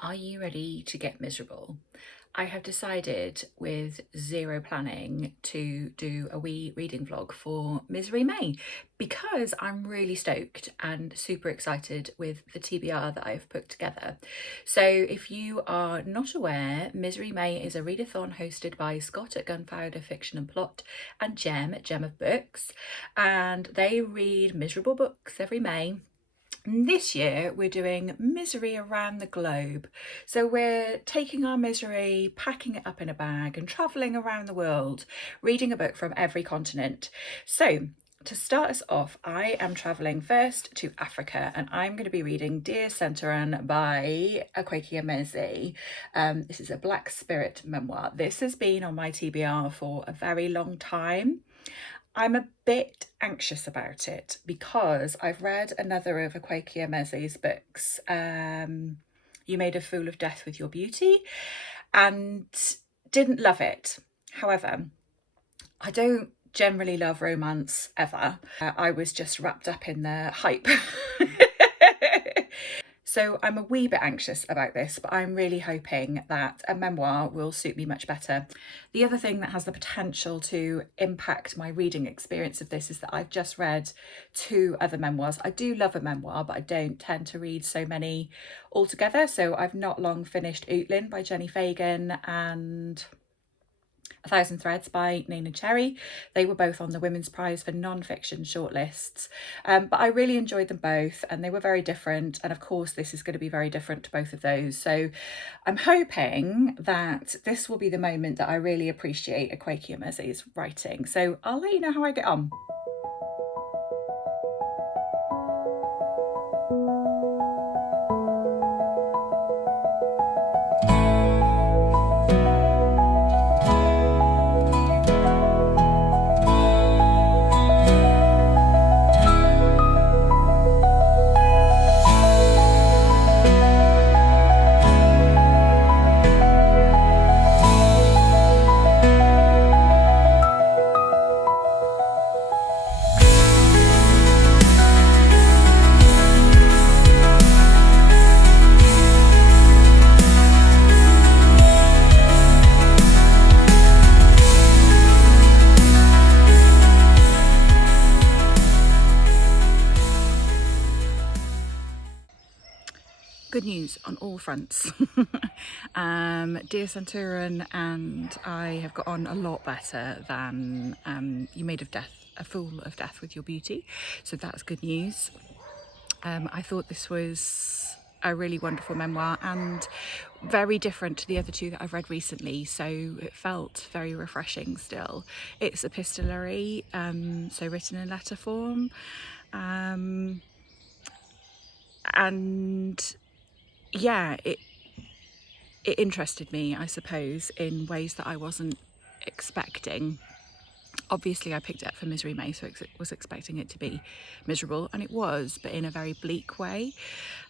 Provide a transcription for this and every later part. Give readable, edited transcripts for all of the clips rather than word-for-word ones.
Are you ready to get miserable? I have decided with zero planning to do a wee reading vlog for Misery May because I'm really stoked and super excited with the TBR that I've put together. So if you are not aware, Misery May is a readathon hosted by Scot at Gunpowder Fiction and Plot and Gem at Gem of Books, and they read miserable books every May. This year we're doing misery around the globe. So we're taking our misery, packing it up in a bag and travelling around the world, reading a book from every continent. So to start us off, I am travelling first to Africa and I'm going to be reading Dear Senthuran by Akwaeke Emezi. This is a Black Spirit memoir. This has been on my TBR for a very long time. I'm a bit anxious about it because I've read another of Akwaeke Emezi's books, You Made a Fool of Death with Your Beauty, and didn't love it. However, I don't generally love romance ever. I was just wrapped up in the hype. So I'm a wee bit anxious about this, but I'm really hoping that a memoir will suit me much better. The other thing that has the potential to impact my reading experience of this is that I've just read 2 other memoirs. I do love a memoir, but I don't tend to read so many altogether. So I've not long finished Ootlin by Jenny Fagan and A Thousand Threads by Nina Cherry. They were both on the Women's Prize for non-fiction shortlists, but I really enjoyed them both and they were very different, and of course this is going to be very different to both of those. So I'm hoping that this will be the moment that I really appreciate Akwaeke Emezi's writing. So I'll let you know how I get on. Good news on all fronts. Dear Senthuran and I have got on a lot better than You Made a Fool of Death with Your Beauty, so that's good news. I thought this was a really wonderful memoir and very different to the other 2 that I've read recently, so it felt very refreshing still. It's epistolary, so written in letter form, and yeah, it interested me, I suppose, in ways that I wasn't expecting. Obviously I picked it up for Misery May, so I was expecting it to be miserable, and it was, but in a very bleak way.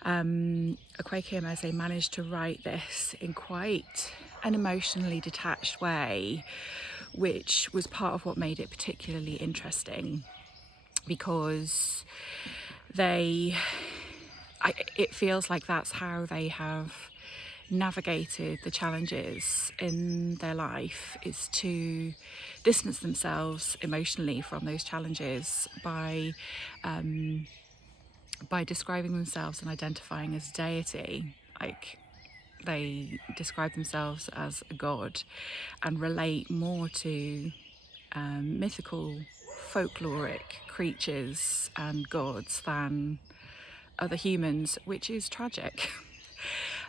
Akwaeke Emezi managed to write this in quite an emotionally detached way, which was part of what made it particularly interesting, because it feels like that's how they have navigated the challenges in their life, is to distance themselves emotionally from those challenges by describing themselves and identifying as deity. Like, they describe themselves as a god and relate more to mythical, folkloric creatures and gods than other humans, which is tragic.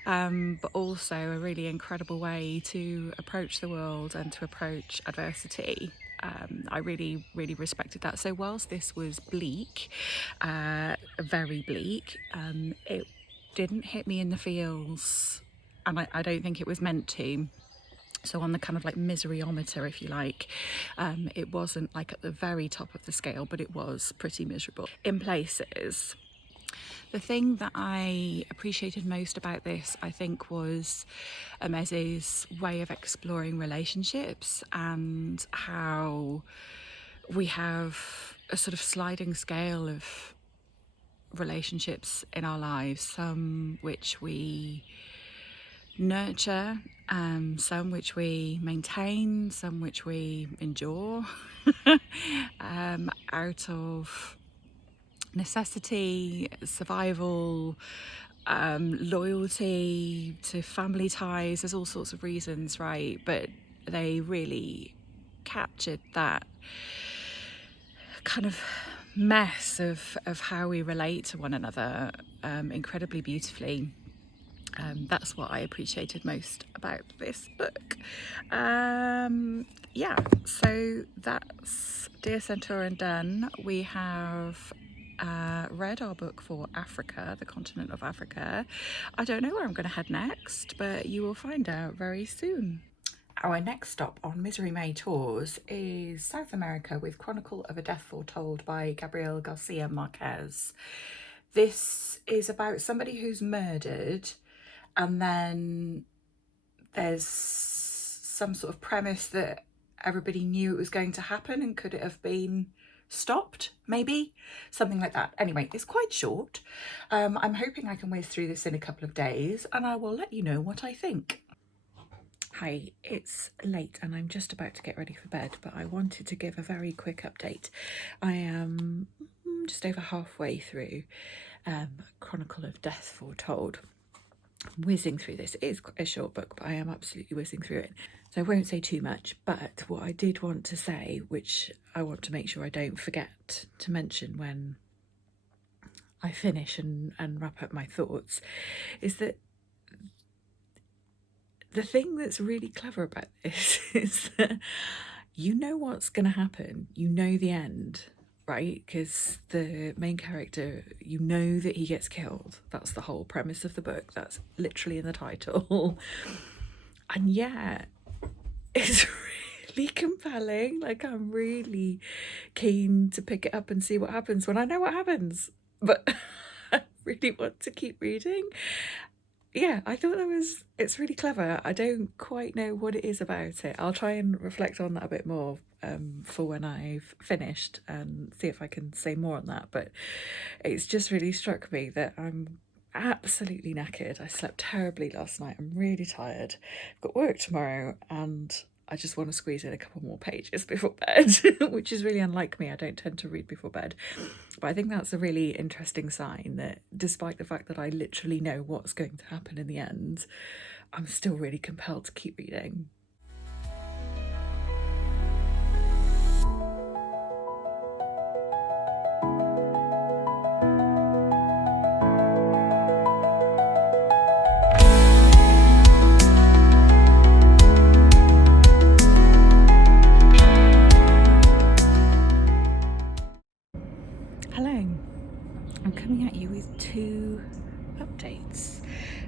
But also a really incredible way to approach the world and to approach adversity. I really respected that. So whilst this was bleak, very bleak, it didn't hit me in the feels, and I don't think it was meant to. So on the kind of like miseryometer, if you like, it wasn't like at the very top of the scale, but it was pretty miserable in places. The thing that I appreciated most about this, I think, was Emezi's way of exploring relationships and how we have a sort of sliding scale of relationships in our lives, some which we nurture, some which we maintain, some which we endure out of necessity, survival, loyalty to family ties. There's all sorts of reasons, right? But they really captured that kind of mess of how we relate to one another incredibly beautifully. That's what I appreciated most about this book. Yeah, so that's Dear Senthuran done. We have read our book for Africa, the continent of Africa. I don't know where I'm going to head next, but you will find out very soon. Our next stop on Misery May Tours is South America with Chronicle of a Death Foretold by Gabriel Garcia Marquez. This is about somebody who's murdered, and then there's some sort of premise that everybody knew it was going to happen, and could it have been stopped, maybe? Something like that. Anyway, it's quite short. I'm hoping I can whiz through this in a couple of days, and I will let you know what I think. Hi, it's late and I'm just about to get ready for bed, but I wanted to give a very quick update. I am just over halfway through Chronicle of Death Foretold. I'm whizzing through this. It is a short book, but I am absolutely whizzing through it. So I won't say too much, but what I did want to say, which I want to make sure I don't forget to mention when I finish and wrap up my thoughts, is that the thing that's really clever about this is that you know what's going to happen. You know the end, right? Because the main character, you know that he gets killed. That's the whole premise of the book. That's literally in the title. And yeah, it's really compelling. Like, I'm really keen to pick it up and see what happens when I know what happens. But I really want to keep reading. Yeah, I thought it's really clever. I don't quite know what it is about it. I'll try and reflect on that a bit more for when I've finished and see if I can say more on that. But it's just really struck me that I'm absolutely knackered. I slept terribly last night. I'm really tired. I've got work tomorrow and I just want to squeeze in a couple more pages before bed, which is really unlike me. I don't tend to read before bed. But I think that's a really interesting sign that despite the fact that I literally know what's going to happen in the end, I'm still really compelled to keep reading.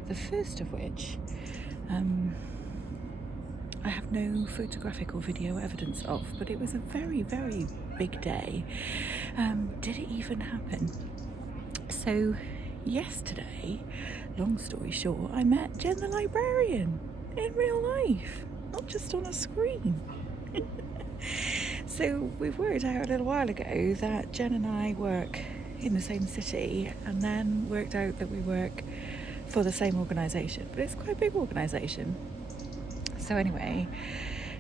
The first of which I have no photographic or video evidence of, but it was a very, very big day. Did it even happen? So yesterday, long story short, I met Jen the librarian in real life, not just on a screen. So we've worked out a little while ago that Jen and I work in the same city, and then worked out that we work for the same organisation, but it's quite a big organisation. So anyway,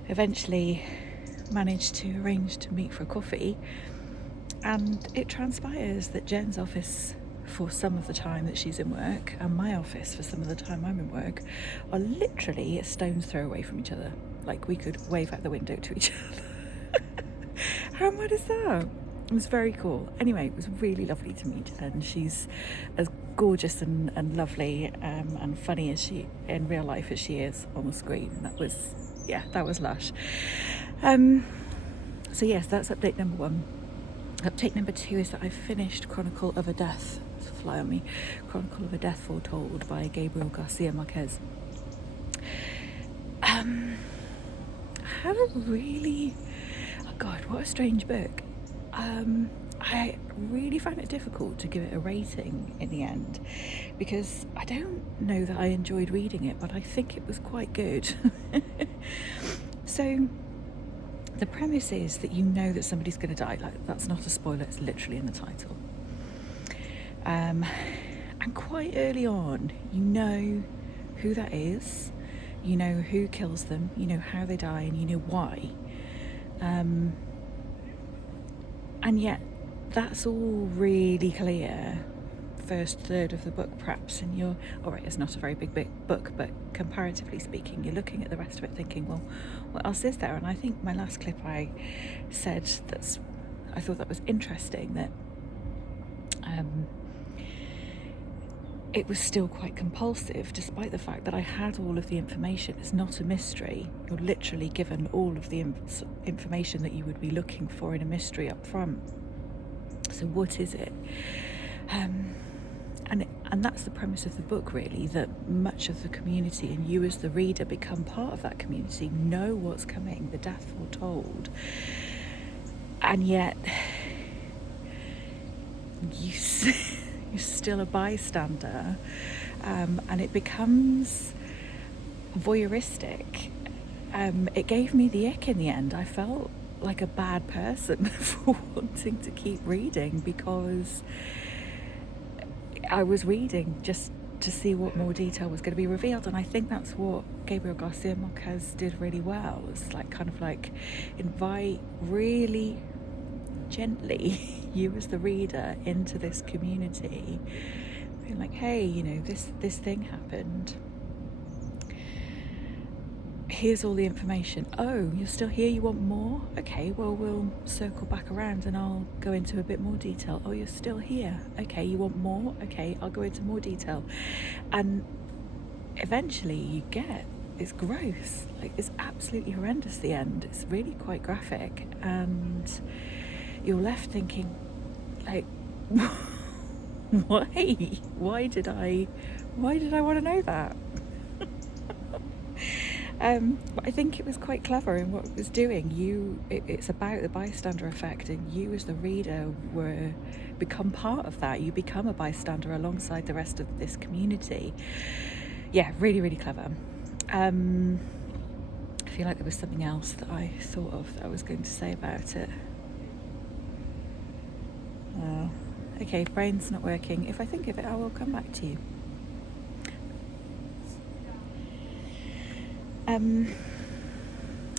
eventually managed to arrange to meet for a coffee, and it transpires that Jen's office for some of the time that she's in work and my office for some of the time I'm in work are literally a stone's throw away from each other. Like, we could wave out the window to each other. How mad is that? It was very cool. Anyway, it was really lovely to meet her, and she's as gorgeous and lovely and funny as she in real life as she is on the screen. That was lush. So yes, that's update number 1. Update number 2 is that I've finished Chronicle of a Death. Fly on me. Chronicle of a Death Foretold by Gabriel Garcia Marquez. I had a really, oh God, what a strange book. I really found it difficult to give it a rating in the end, because I don't know that I enjoyed reading it, but I think it was quite good. So the premise is that you know that somebody's going to die. Like, that's not a spoiler, it's literally in the title. And quite early on, you know who that is, you know who kills them, you know how they die, and you know why. And yet that's all really clear first third of the book perhaps, and you're all right, it's not a very big book, but comparatively speaking you're looking at the rest of it thinking, well, what else is there? And I think my last clip I said I thought that was interesting, that it was still quite compulsive despite the fact that I had all of the information. It's not a mystery. You're literally given all of the information that you would be looking for in a mystery up front. So what is it? And that's the premise of the book, really, that much of the community and you as the reader become part of that community, know what's coming, the death foretold, and yet you're still a bystander, and it becomes voyeuristic. It gave me the ick in the end. I felt like a bad person for wanting to keep reading, because I was reading just to see what more detail was going to be revealed. And I think that's what Gabriel Garcia Marquez did really well. It's like kind of like invite really gently you as the reader into this community, being like, hey, you know, this thing happened. Here's all the information. Oh, you're still here? You want more? Okay, well, we'll circle back around and I'll go into a bit more detail. Oh, you're still here? Okay, you want more? Okay, I'll go into more detail. And eventually you get, it's gross. Like, it's absolutely horrendous, the end. It's really quite graphic. And you're left thinking, like, why did I want to know that? But I think it was quite clever in what it was doing. It's about the bystander effect, and you as the reader become part of that. You become a bystander alongside the rest of this community. Yeah, really, really clever. I feel like there was something else that I thought of that I was going to say about it. Okay, brain's not working. If I think of it, I will come back to you. I'm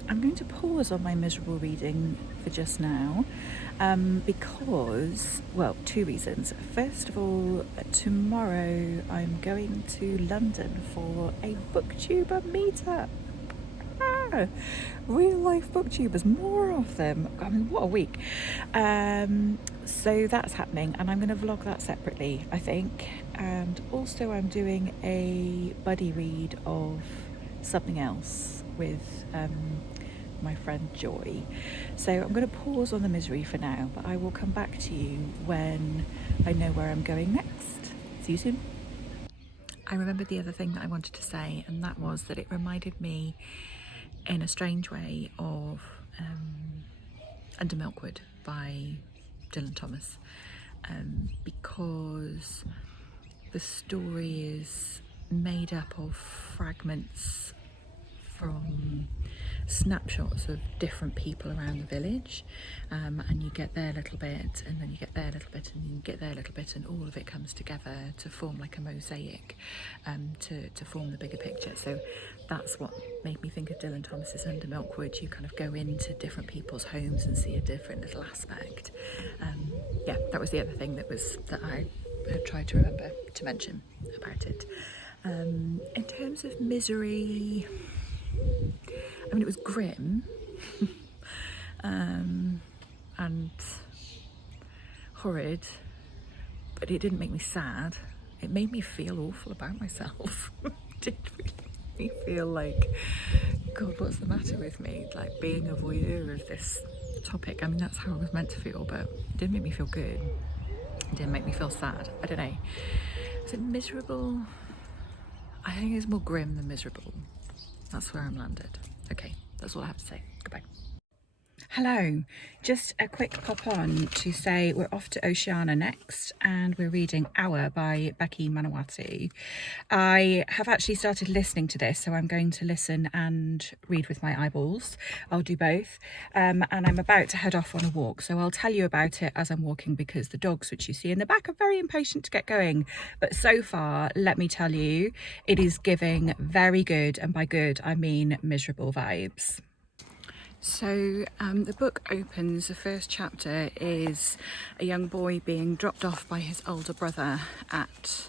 going to pause on my miserable reading for just now, because, well, two reasons. First of all, tomorrow I'm going to London for a booktuber meetup. Real life booktubers, more of them. I mean, what a week. So that's happening, and I'm going to vlog that separately, I think. And also I'm doing a buddy read of something else with my friend Joy. So I'm going to pause on the misery for now, but I will come back to you when I know where I'm going next. See you soon. I remembered the other thing that I wanted to say, and that was that it reminded me in a strange way of Under Milkwood by Dylan Thomas, because the story is made up of fragments from snapshots of different people around the village, and you get there a little bit, and then you get there a little bit, and you get there a little bit, and all of it comes together to form like a mosaic, to form the bigger picture. So that's what made me think of Dylan Thomas's Under Milkwood. You kind of go into different people's homes and see a different little aspect. Yeah, that was the other thing that I had tried to remember to mention about it. In terms of misery, I mean, it was grim and horrid, but it didn't make me sad. It made me feel awful about myself. It did really make me feel like, God, what's the matter with me? Like, being a voyeur of this topic. I mean, that's how I was meant to feel, but it didn't make me feel good. It didn't make me feel sad. I don't know. Is it miserable? I think it's more grim than miserable. That's where I'm landed. Okay, that's all I have to say. Goodbye. Hello, just a quick pop on to say we're off to Oceania next and we're reading Hour by Becky Manawatu. I have actually started listening to this, so I'm going to listen and read with my eyeballs. I'll do both, and I'm about to head off on a walk, so I'll tell you about it as I'm walking because the dogs, which you see in the back, are very impatient to get going. But so far, let me tell you, it is giving very good, and by good I mean miserable vibes. So the book opens, the first chapter is a young boy being dropped off by his older brother at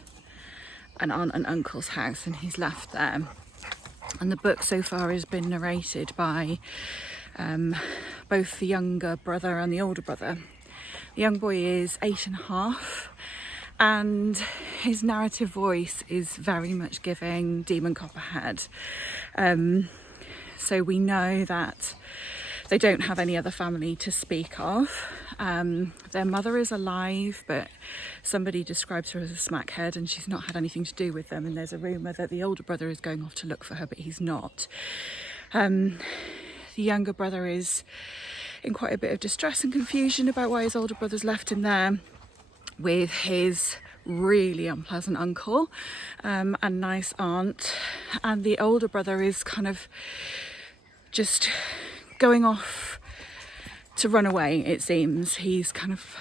an aunt and uncle's house, and he's left there. And the book so far has been narrated by both the younger brother and the older brother. The young boy is 8.5, and his narrative voice is very much giving Demon Copperhead. So we know that they don't have any other family to speak of. Their mother is alive, but somebody describes her as a smackhead and she's not had anything to do with them. And there's a rumour that the older brother is going off to look for her, but he's not. The younger brother is in quite a bit of distress and confusion about why his older brother's left him there with his really unpleasant uncle and nice aunt. And the older brother is kind of just going off to run away, it seems. He's kind of,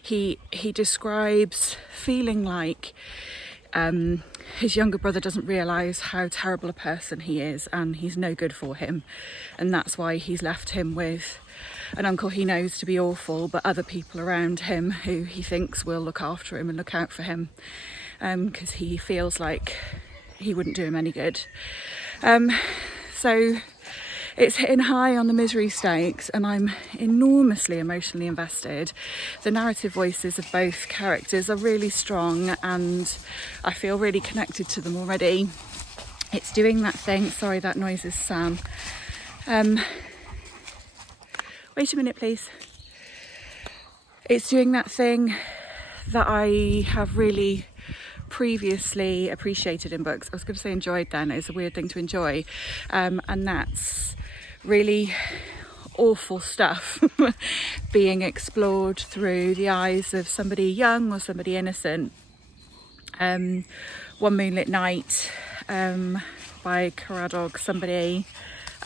he describes feeling like his younger brother doesn't realise how terrible a person he is and he's no good for him, and that's why he's left him with an uncle he knows to be awful, but other people around him who he thinks will look after him and look out for him, because he feels like he wouldn't do him any good. So it's hitting high on the misery stakes and I'm enormously emotionally invested. The narrative voices of both characters are really strong and I feel really connected to them already. It's doing that thing, sorry that noise is Sam. Wait a minute please. It's doing that thing that I have really previously appreciated in books. I was going to say enjoyed then, it's a weird thing to enjoy, and that's really awful stuff being explored through the eyes of somebody young or somebody innocent. One Moonlit Night by Caradog somebody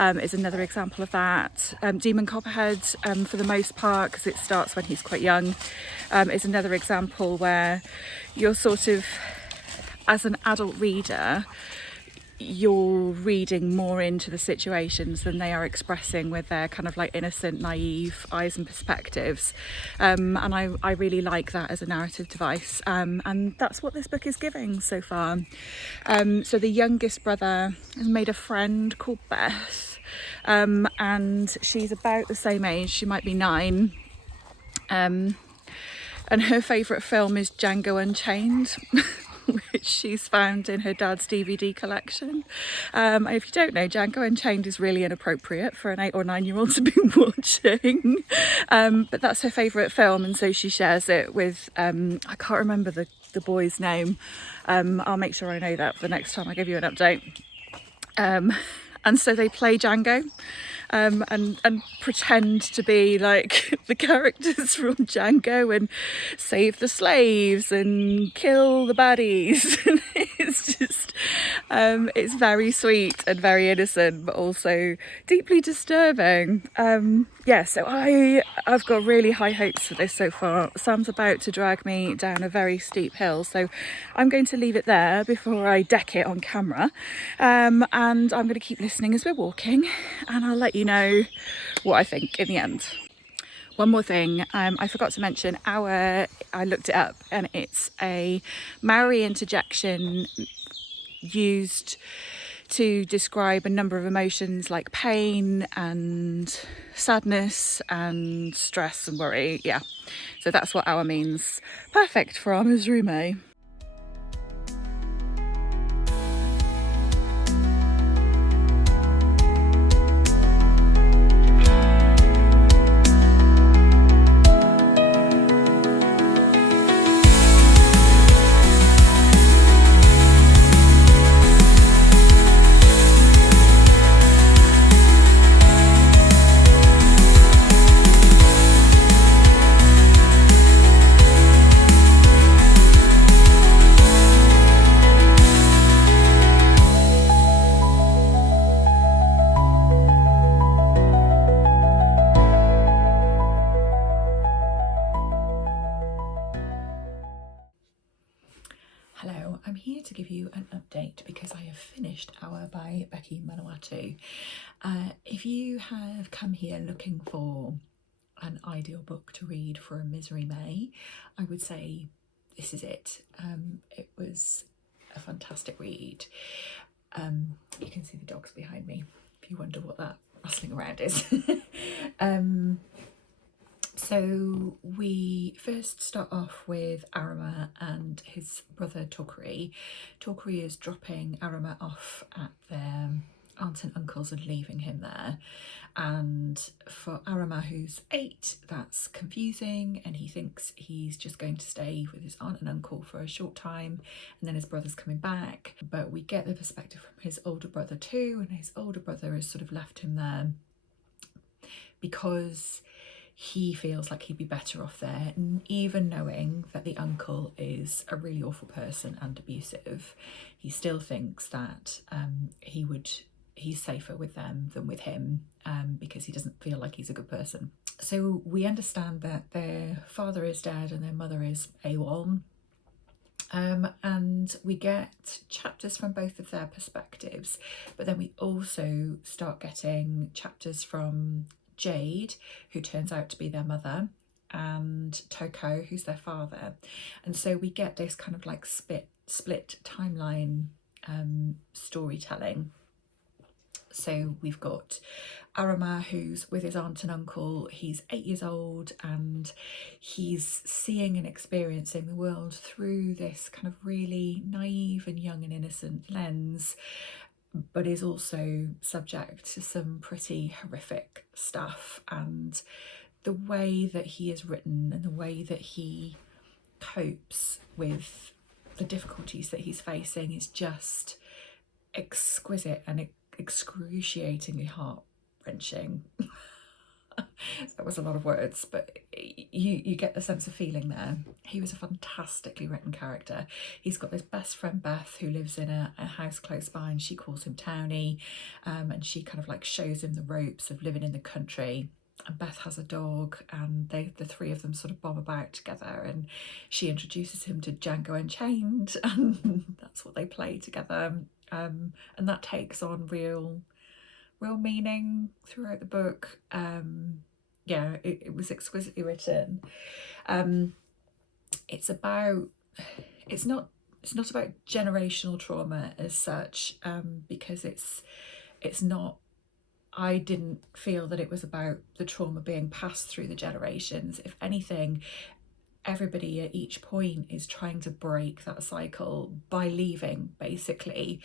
is another example of that. Demon Copperhead, for the most part, because it starts when he's quite young, is another example where you're sort of, as an adult reader, you're reading more into the situations than they are expressing with their kind of like innocent, naive eyes and perspectives. And I really like that as a narrative device. And that's what this book is giving so far. So the youngest brother has made a friend called Beth, and she's about the same age, she might be 9. And her favourite film is Django Unchained, which she's found in her dad's DVD collection. If you don't know, Django Unchained is really inappropriate for an 8 or 9-year-old to be watching. But that's her favourite film, and so she shares it with, I can't remember the boy's name. I'll make sure I know that for the next time I give you an update. And so they play Django. And pretend to be like the characters from Django and save the slaves and kill the baddies. It's just, it's very sweet and very innocent, but also deeply disturbing. So I've got really high hopes for this so far. Sam's about to drag me down a very steep hill, so I'm going to leave it there before I deck it on camera. And I'm going to keep listening as we're walking, and I'll let you know what I think in the end. One more thing, I forgot to mention, I looked it up, and it's a Maori interjection used to describe a number of emotions like pain and sadness and stress and worry. Yeah, so that's what hour means. Perfect for our misery May. Power by Becky Manawatu. If you have come here looking for an ideal book to read for a Misery May, I would say this is it. It was a fantastic read. You can see the dogs behind me if you wonder what that rustling around is. So we first start off with Arama and his brother Tokuri. Tokuri is dropping Arama off at their aunt and uncle's and leaving him there. And for Arama, who's 8, that's confusing, and he thinks he's just going to stay with his aunt and uncle for a short time and then his brother's coming back. But we get the perspective from his older brother too, and his older brother has sort of left him there because he feels like he'd be better off there, even knowing that the uncle is a really awful person and abusive. He still thinks that he's safer with them than with him, because he doesn't feel like he's a good person. So we understand that their father is dead and their mother is AWOL. And we get chapters from both of their perspectives, but then we also start getting chapters from Jade, who turns out to be their mother, and Toko, who's their father. And so we get this kind of like split timeline storytelling. So we've got Arama, who's with his aunt and uncle. He's 8 years old and he's seeing and experiencing the world through this kind of really naive and young and innocent lens, but is also subject to some pretty horrific stuff. And the way that he is written and the way that he copes with the difficulties that he's facing is just exquisite and excruciatingly heart-wrenching. That was a lot of words, but you get the sense of feeling there. He was a fantastically written character. He's got this best friend Beth, who lives in a house close by, and she calls him Townie, and she kind of like shows him the ropes of living in the country. And Beth has a dog, and the three of them sort of bomb about together, and she introduces him to Django Unchained, and that's what they play together. And that takes on real meaning throughout the book. Yeah, it was exquisitely written. It's not about generational trauma as such, because it's not. I didn't feel that it was about the trauma being passed through the generations. If anything, everybody at each point is trying to break that cycle by leaving, basically.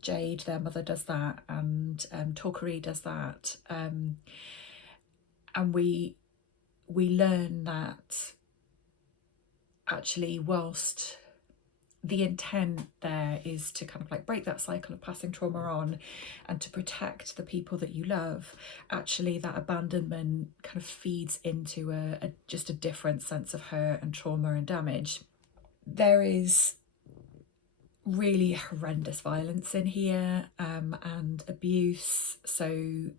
Jade, their mother, does that, and Tokuri does that, and we learn that actually, whilst the intent there is to kind of like break that cycle of passing trauma on and to protect the people that you love, actually that abandonment kind of feeds into just a different sense of hurt and trauma and damage. There is really horrendous violence in here, and abuse, so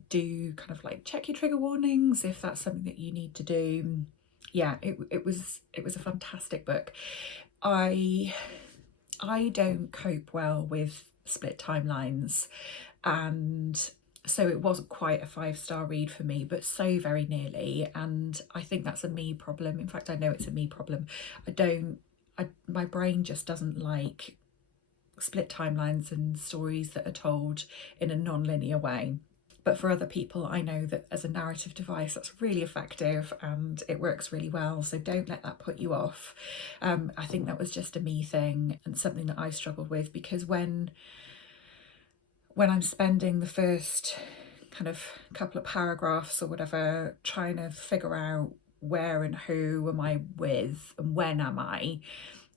do kind of like check your trigger warnings if that's something that you need to do. Yeah, it was a fantastic book. I don't cope well with split timelines, and so it wasn't quite a 5-star read for me, but so very nearly. And I think that's a me problem. In fact, I know it's a me problem. My brain just doesn't like split timelines and stories that are told in a non-linear way. But for other people, I know that as a narrative device, that's really effective and it works really well. So don't let that put you off. I think that was just a me thing and something that I struggled with, because when I'm spending the first kind of couple of paragraphs or whatever trying to figure out where and who am I with and when am I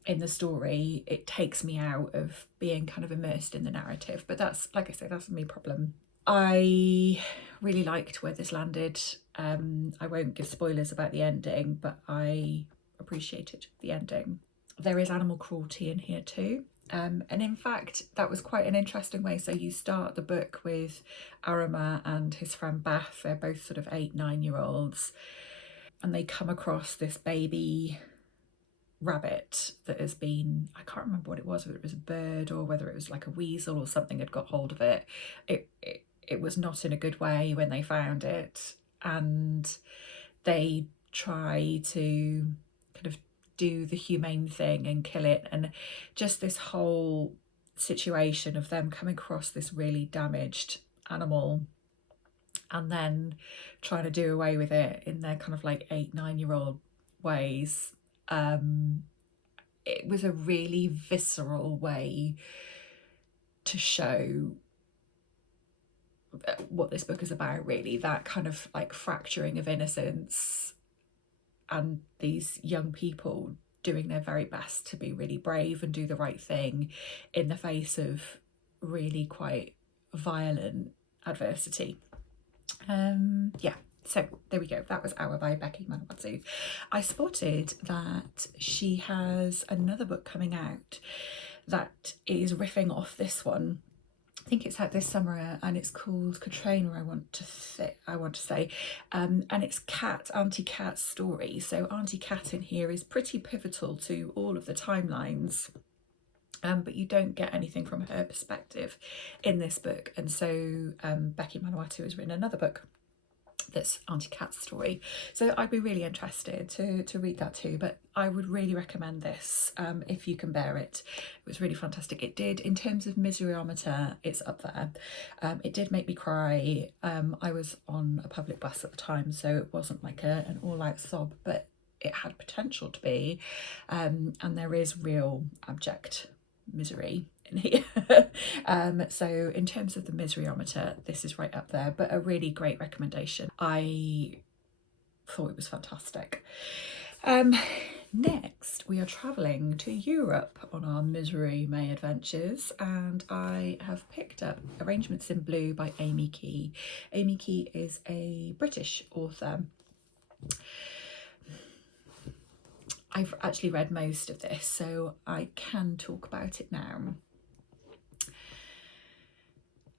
in the story, it takes me out of being kind of immersed in the narrative. But that's, like I say, that's a me problem. I really liked where this landed. I won't give spoilers about the ending, but I appreciated the ending. There is animal cruelty in here too. And in fact, that was quite an interesting way. So you start the book with Arama and his friend Beth. They're both sort of 8-9-year-olds, and they come across this baby rabbit that has been, I can't remember what it was, whether it was a bird or whether it was like a weasel or something had got hold of it. It was not in a good way when they found it, and they try to kind of do the humane thing and kill it, and just this whole situation of them coming across this really damaged animal and then trying to do away with it in their kind of like 8-9-year-old ways. It was a really visceral way to show what this book is about, really, that kind of like fracturing of innocence and these young people doing their very best to be really brave and do the right thing in the face of really quite violent adversity. Yeah, so there we go. That was Hour by Becky Manawatu. I spotted that she has another book coming out that is riffing off this one. I think it's out this summer, and it's called Katrina, I want to say, and it's Auntie Cat's story. So Auntie Cat in here is pretty pivotal to all of the timelines, but you don't get anything from her perspective in this book. And so Becky Manawatu has written another book that's Auntie Cat's story, so I'd be really interested to read that too. But I would really recommend this if you can bear it. It was really fantastic. It did, in terms of miseryometer, it's up there. It did make me cry. I was on a public bus at the time, so it wasn't like an all-out sob, but it had potential to be, and there is real abject misery in here. So in terms of the miseryometer, this is right up there, but a really great recommendation. I thought it was fantastic. Next, we are travelling to Europe on our Misery May adventures, and I have picked up Arrangements in Blue by Amy Key. Amy Key is a British author. I've actually read most of this, so I can talk about it now.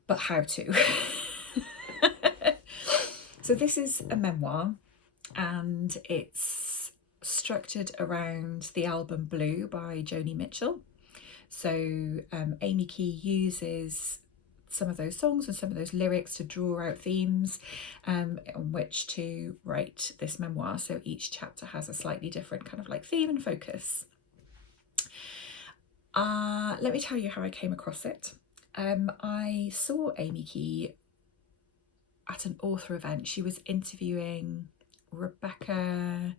But how to? So this is a memoir, and it's structured around the album Blue by Joni Mitchell. So Amy Key uses some of those songs and some of those lyrics to draw out themes on which to write this memoir. So each chapter has a slightly different kind of like theme and focus. Let me tell you how I came across it. I saw Amy Key at an author event. She was interviewing Rebecca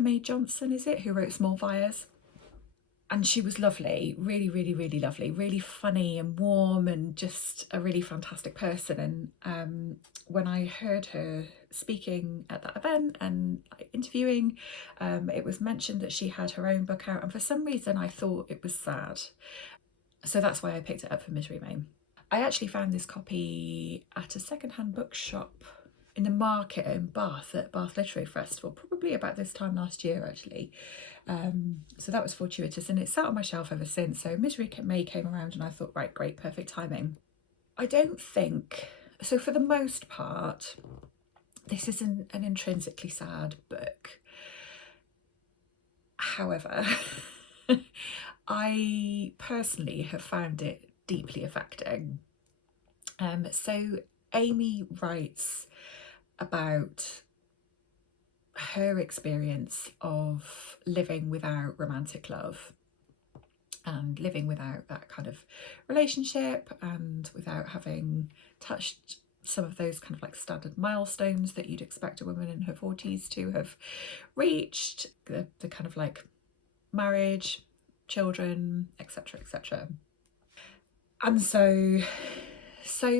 May Johnson, is it, who wrote Small Fires? And she was lovely, really, really, really lovely, really funny and warm, and just a really fantastic person. And when I heard her speaking at that event and interviewing, it was mentioned that she had her own book out, and for some reason I thought it was sad. So that's why I picked it up for Misery May. I actually found this copy at a secondhand bookshop in the market in Bath at Bath Literary Festival, probably about this time last year actually. So that was fortuitous, and it's sat on my shelf ever since. So Misery May came around and I thought, right, great, perfect timing. I don't think, so for the most part, this isn't an intrinsically sad book. However, I personally have found it deeply affecting. So Amy writes about her experience of living without romantic love and living without that kind of relationship, and without having touched some of those kind of like standard milestones that you'd expect a woman in her 40s to have reached, the kind of like marriage, children, etc, etc. And so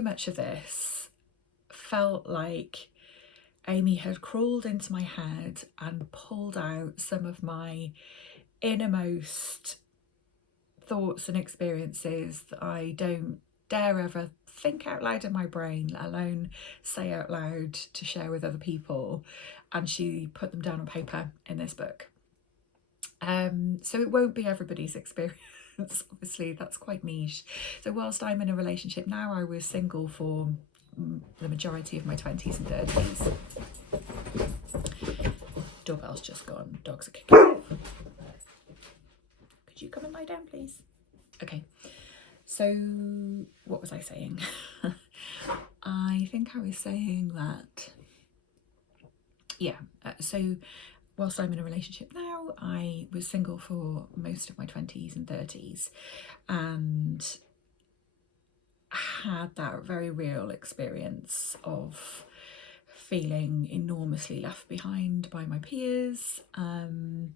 much of this felt like Amy had crawled into my head and pulled out some of my innermost thoughts and experiences that I don't dare ever think out loud in my brain, let alone say out loud to share with other people. And she put them down on paper in this book. So it won't be everybody's experience. Obviously, that's quite niche. So whilst I'm in a relationship now, I was single for the majority of my 20s and 30s. Doorbell's just gone. Dogs are kicking off. Could you come and lie down, please? Okay, so what was I saying? I think I was saying that, yeah, so whilst I'm in a relationship now, I was single for most of my 20s and 30s and had that very real experience of feeling enormously left behind by my peers, and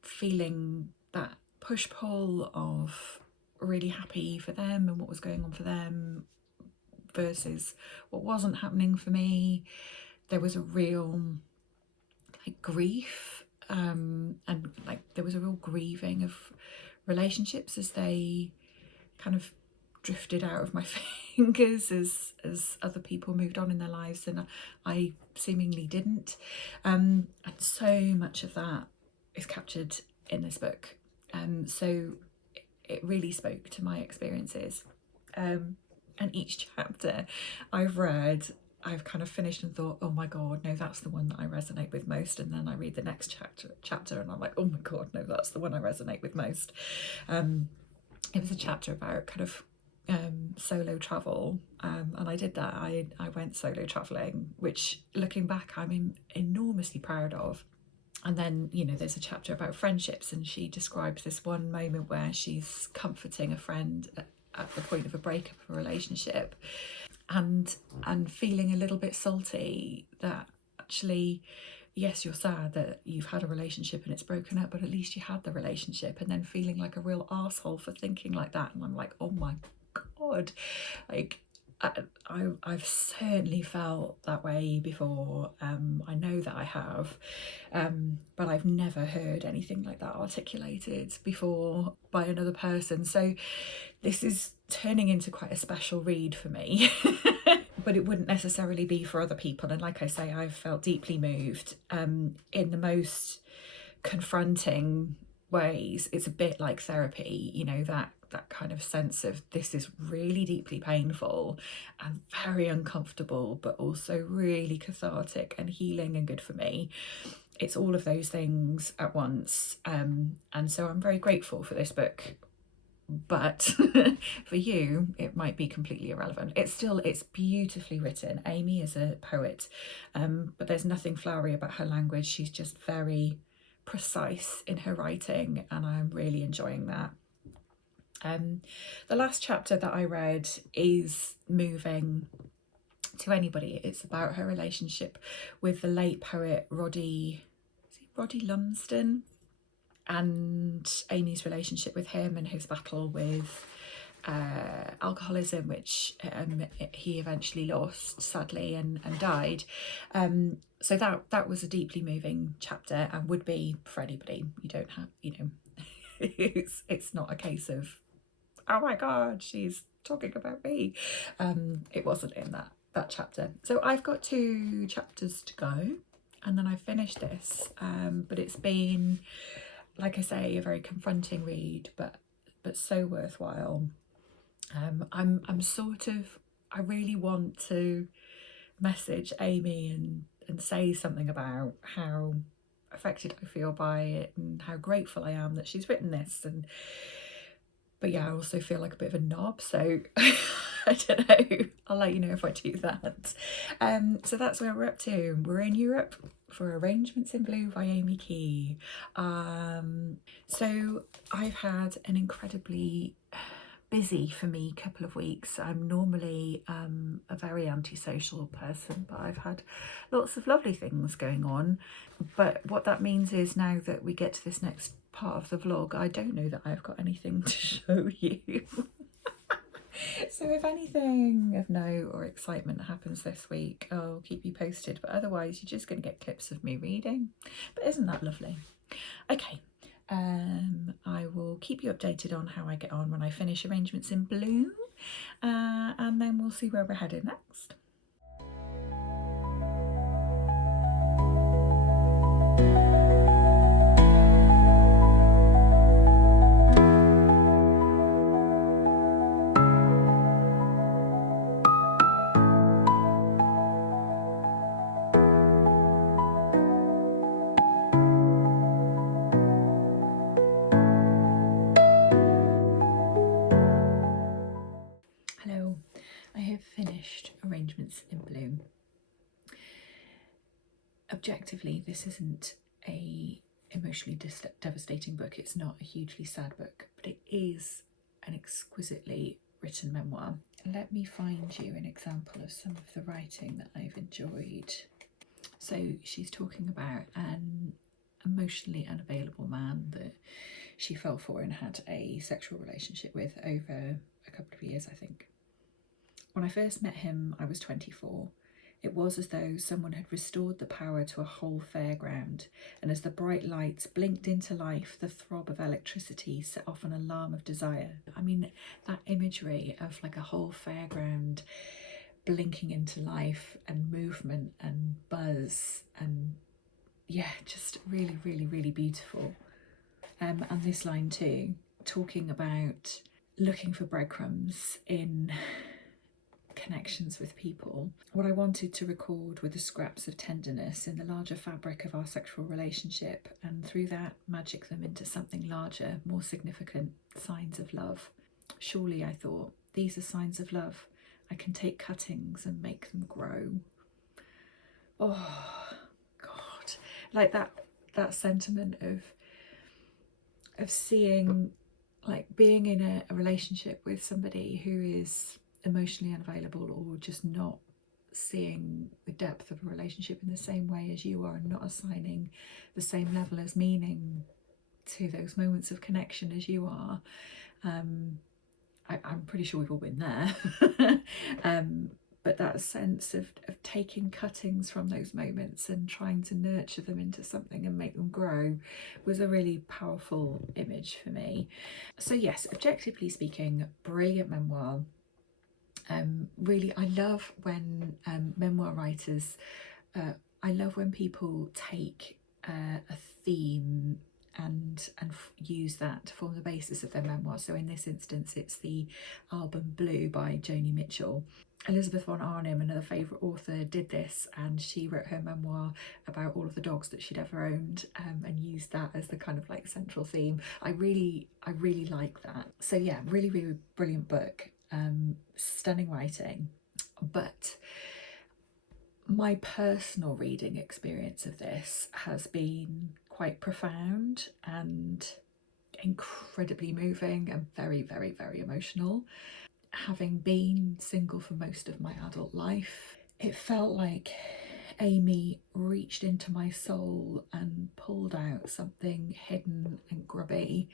feeling that push-pull of really happy for them and what was going on for them versus what wasn't happening for me. There was a real grief, and there was a real grieving of relationships as they kind of drifted out of my fingers as other people moved on in their lives and I seemingly didn't. And so much of that is captured in this book. So it really spoke to my experiences. And each chapter I've read, I've kind of finished and thought, oh my God, no, that's the one that I resonate with most. And then I read the next chapter and I'm like, oh my God, no, that's the one I resonate with most. It was a chapter about kind of solo travel, and I did that. I went solo traveling, which looking back I'm enormously proud of. And then, you know, there's a chapter about friendships, and she describes this one moment where she's comforting a friend at the point of a breakup of a relationship, and feeling a little bit salty that actually, yes, you're sad that you've had a relationship and it's broken up, but at least you had the relationship, and then feeling like a real arsehole for thinking like that. And I'm like, oh my God, like I've certainly felt that way before. I know that I have, but I've never heard anything like that articulated before by another person. So this is turning into quite a special read for me. But it wouldn't necessarily be for other people. And like I say, I've felt deeply moved in the most confronting ways. It's a bit like therapy, you know, that kind of sense of this is really deeply painful and very uncomfortable, but also really cathartic and healing and good for me. It's all of those things at once. And so I'm very grateful for this book. But for you it might be completely irrelevant. It's beautifully written. Amy is a poet, but there's nothing flowery about her language. She's just very precise in her writing, and I'm really enjoying that. The last chapter that I read is moving to anybody. It's about her relationship with the late poet Roddy Lumsden, and Amy's relationship with him and his battle with alcoholism, which he eventually lost sadly and died. So that was a deeply moving chapter, and would be for anybody. You don't have, you know, it's not a case of, oh my God, she's talking about me. It wasn't in that chapter. So I've got 2 chapters to go and then I finished this, but it's been, like I say, a very confronting read, but so worthwhile. I'm sort of, I really want to message Amy and say something about how affected I feel by it and how grateful I am that she's written this. But yeah, I also feel like a bit of a knob, so I don't know, I'll let you know if I do that. So that's where we're up to. We're in Europe for Arrangements in Blue by Amy Keene. So I've had an incredibly busy for me couple of weeks. I'm normally a very antisocial person, but I've had lots of lovely things going on. But what that means is now that we get to this next part of the vlog, I don't know that I've got anything to show you. So if anything of note or excitement happens this week, I'll keep you posted, but otherwise you're just going to get clips of me reading. But isn't that lovely? Okay, I will keep you updated on how I get on when I finish Arrangements in Blue, and then we'll see where we're headed next. objectively, this isn't a emotionally devastating book. It's not a hugely sad book, but it is an exquisitely written memoir. Let me find you an example of some of the writing that I've enjoyed. So she's talking about an emotionally unavailable man that she fell for and had a sexual relationship with over a couple of years, I think. When I first met him, I was 24. It was as though someone had restored the power to a whole fairground, and as the bright lights blinked into life, the throb of electricity set off an alarm of desire. I mean, that imagery of like a whole fairground blinking into life and movement and buzz, and yeah, just really, really, really beautiful. And this line too, talking about looking for breadcrumbs in connections with people. What I wanted to record were the scraps of tenderness in the larger fabric of our sexual relationship, and through that magic them into something larger, more significant, signs of love. Surely, I thought, these are signs of love. I can take cuttings and make them grow. Oh God, like that sentiment of seeing, like being in a relationship with somebody who is emotionally unavailable, or just not seeing the depth of a relationship in the same way as you are, and not assigning the same level as meaning to those moments of connection as you are. I'm pretty sure we've all been there. But that sense of taking cuttings from those moments and trying to nurture them into something and make them grow was a really powerful image for me. So yes, objectively speaking, brilliant memoir. Really, I love when memoir writers, I love when people take a theme and use that to form the basis of their memoir. So in this instance, it's the album Blue by Joni Mitchell. Elizabeth von Arnim, another favourite author, did this, and she wrote her memoir about all of the dogs that she'd ever owned, and used that as the kind of like central theme. I really like that. So yeah, really, really brilliant book. Stunning writing. But my personal reading experience of this has been quite profound and incredibly moving and very, very, very emotional. Having been single for most of my adult life, it felt like Amy reached into my soul and pulled out something hidden and grubby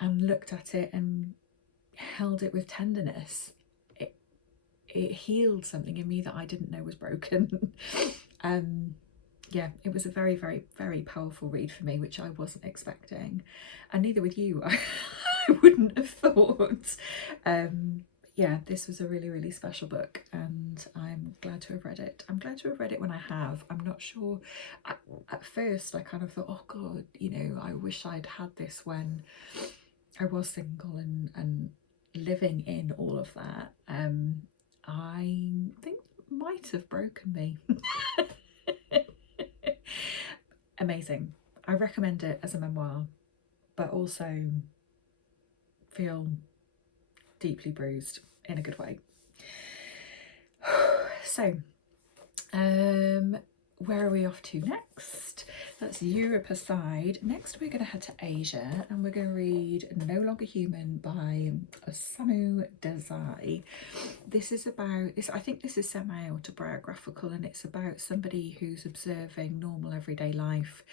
and looked at it and held it with tenderness. It healed something in me that I didn't know was broken. Yeah, it was a very, very, very powerful read for me, which I wasn't expecting, and neither with you. I wouldn't have thought. Yeah, this was a really, really special book, and I'm glad to have read it. I'm glad to have read it when I have. I'm not sure. At first, I kind of thought, oh God, you know, I wish I'd had this when I was single and living in all of that. I think might have broken me. Amazing. I recommend it as a memoir, but also feel deeply bruised in a good way. So, where are we off to next? That's Europe aside. Next we're going to head to Asia, and we're going to read No Longer Human by Osamu Dazai. This is about, I think this is semi-autobiographical, and it's about somebody who's observing normal everyday life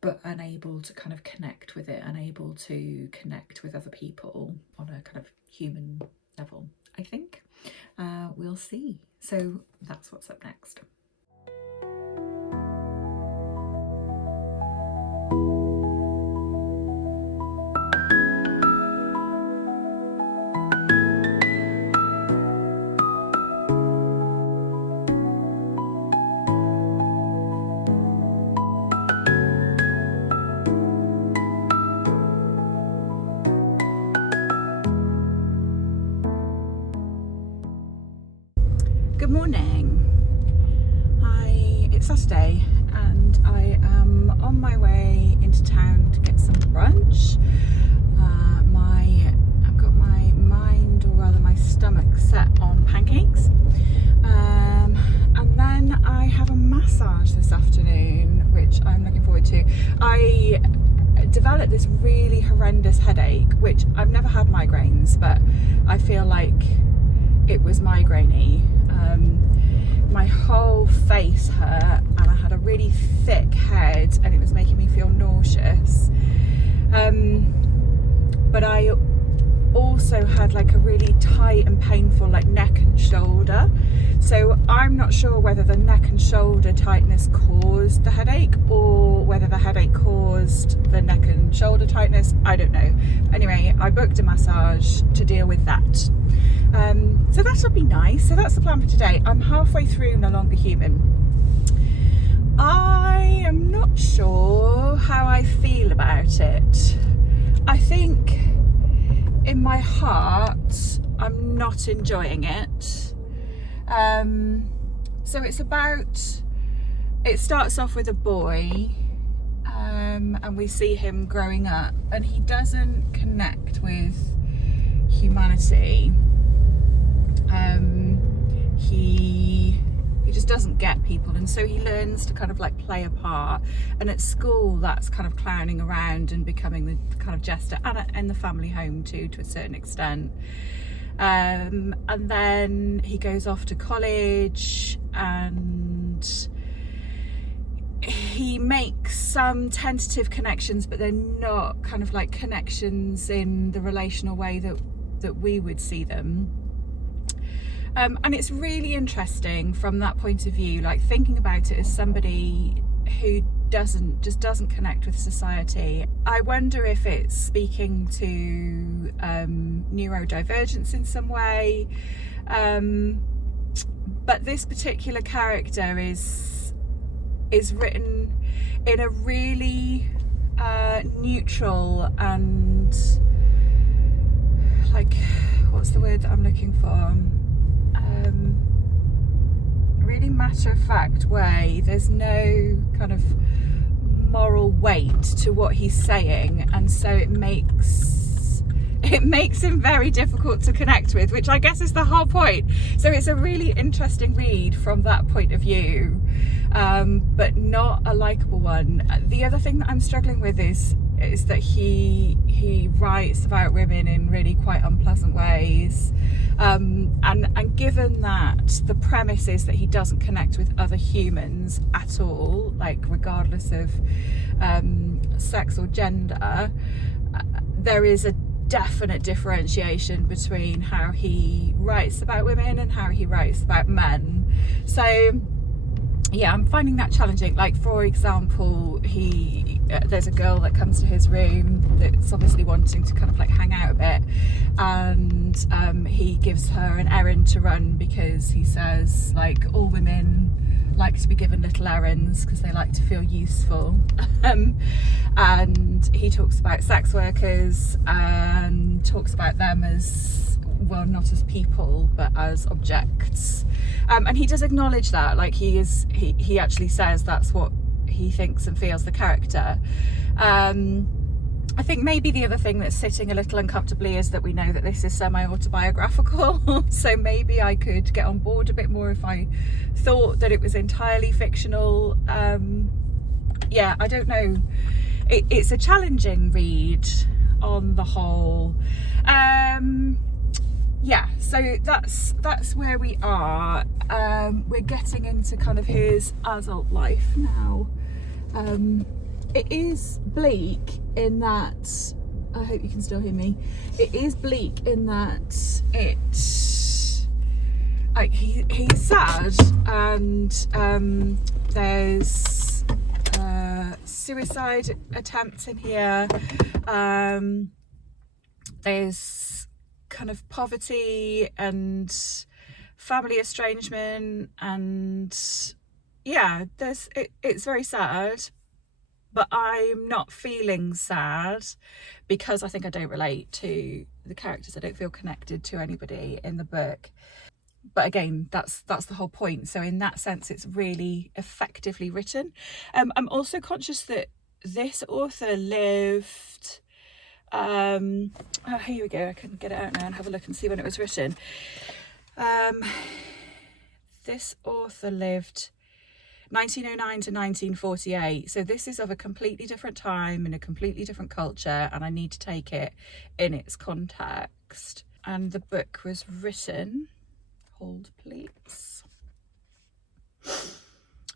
but unable to kind of connect with it, unable to connect with other people on a kind of human level, I think. We'll see. So that's what's up next. Good morning. It's Saturday and I am on my way into town to get some brunch. I've got my mind, or rather my stomach, set on pancakes. And then I have a massage this afternoon. I'm looking forward to. I developed this really horrendous headache, which I've never had migraines, but I feel like it was migraine-y. My whole face hurt and I had a really thick head and it was making me feel nauseous. But I also had like a really tight and painful like neck and shoulder. So I'm not sure whether the neck and shoulder tightness caused the headache or whether the headache caused the neck and shoulder tightness. I don't know. Anyway, I booked a massage to deal with that. So that'll be nice. So that's the plan for today. I'm halfway through No Longer Human. I am not sure how I feel about it. I think in my heart I'm not enjoying it. So it starts off with a boy, and we see him growing up and he doesn't connect with humanity. He just doesn't get people, and so he learns to kind of like play a part, and at school that's kind of clowning around and becoming the kind of jester, and in the family home too, to a certain extent. And then he goes off to college and he makes some tentative connections, but they're not kind of like connections in the relational way that we would see them. And it's really interesting from that point of view, like thinking about it as somebody who doesn't connect with society. I wonder if it's speaking to neurodivergence in some way. But this particular character is written in a really neutral and like, what's the word that I'm looking for? Really matter-of-fact way. There's no kind of moral weight to what he's saying, and so it makes him very difficult to connect with, which I guess is the whole point. So it's a really interesting read from that point of view, but not a likable one. The other thing that I'm struggling with is that he writes about women in really quite unpleasant ways, and given that the premise is that he doesn't connect with other humans at all, like regardless of sex or gender, there is a definite differentiation between how he writes about women and how he writes about men. So yeah, I'm finding that challenging. Like, for example, there's a girl that comes to his room that's obviously wanting to kind of like hang out a bit, and he gives her an errand to run because he says like all women like to be given little errands because they like to feel useful. And he talks about sex workers and talks about them as, well, not as people but as objects, and he does acknowledge that, like he actually says that's what he thinks and feels, the character. I think maybe the other thing that's sitting a little uncomfortably is that we know that this is semi-autobiographical, so maybe I could get on board a bit more if I thought that it was entirely fictional. Yeah, I don't know. It's a challenging read on the whole. Yeah, so that's where we are. We're getting into kind of his adult life now. It is bleak in that, I hope you can still hear me, it is bleak in that he's sad, and there's suicide attempts in here, there's kind of poverty and family estrangement, and yeah, it's very sad. But I'm not feeling sad because I think I don't relate to the characters. I don't feel connected to anybody in the book. But again, that's the whole point. So in that sense, it's really effectively written. I'm also conscious that this author lived... here we go. I can get it out now and have a look and see when it was written. This author lived 1909 to 1948. So this is of a completely different time in a completely different culture, and I need to take it in its context. And the book was written, hold please,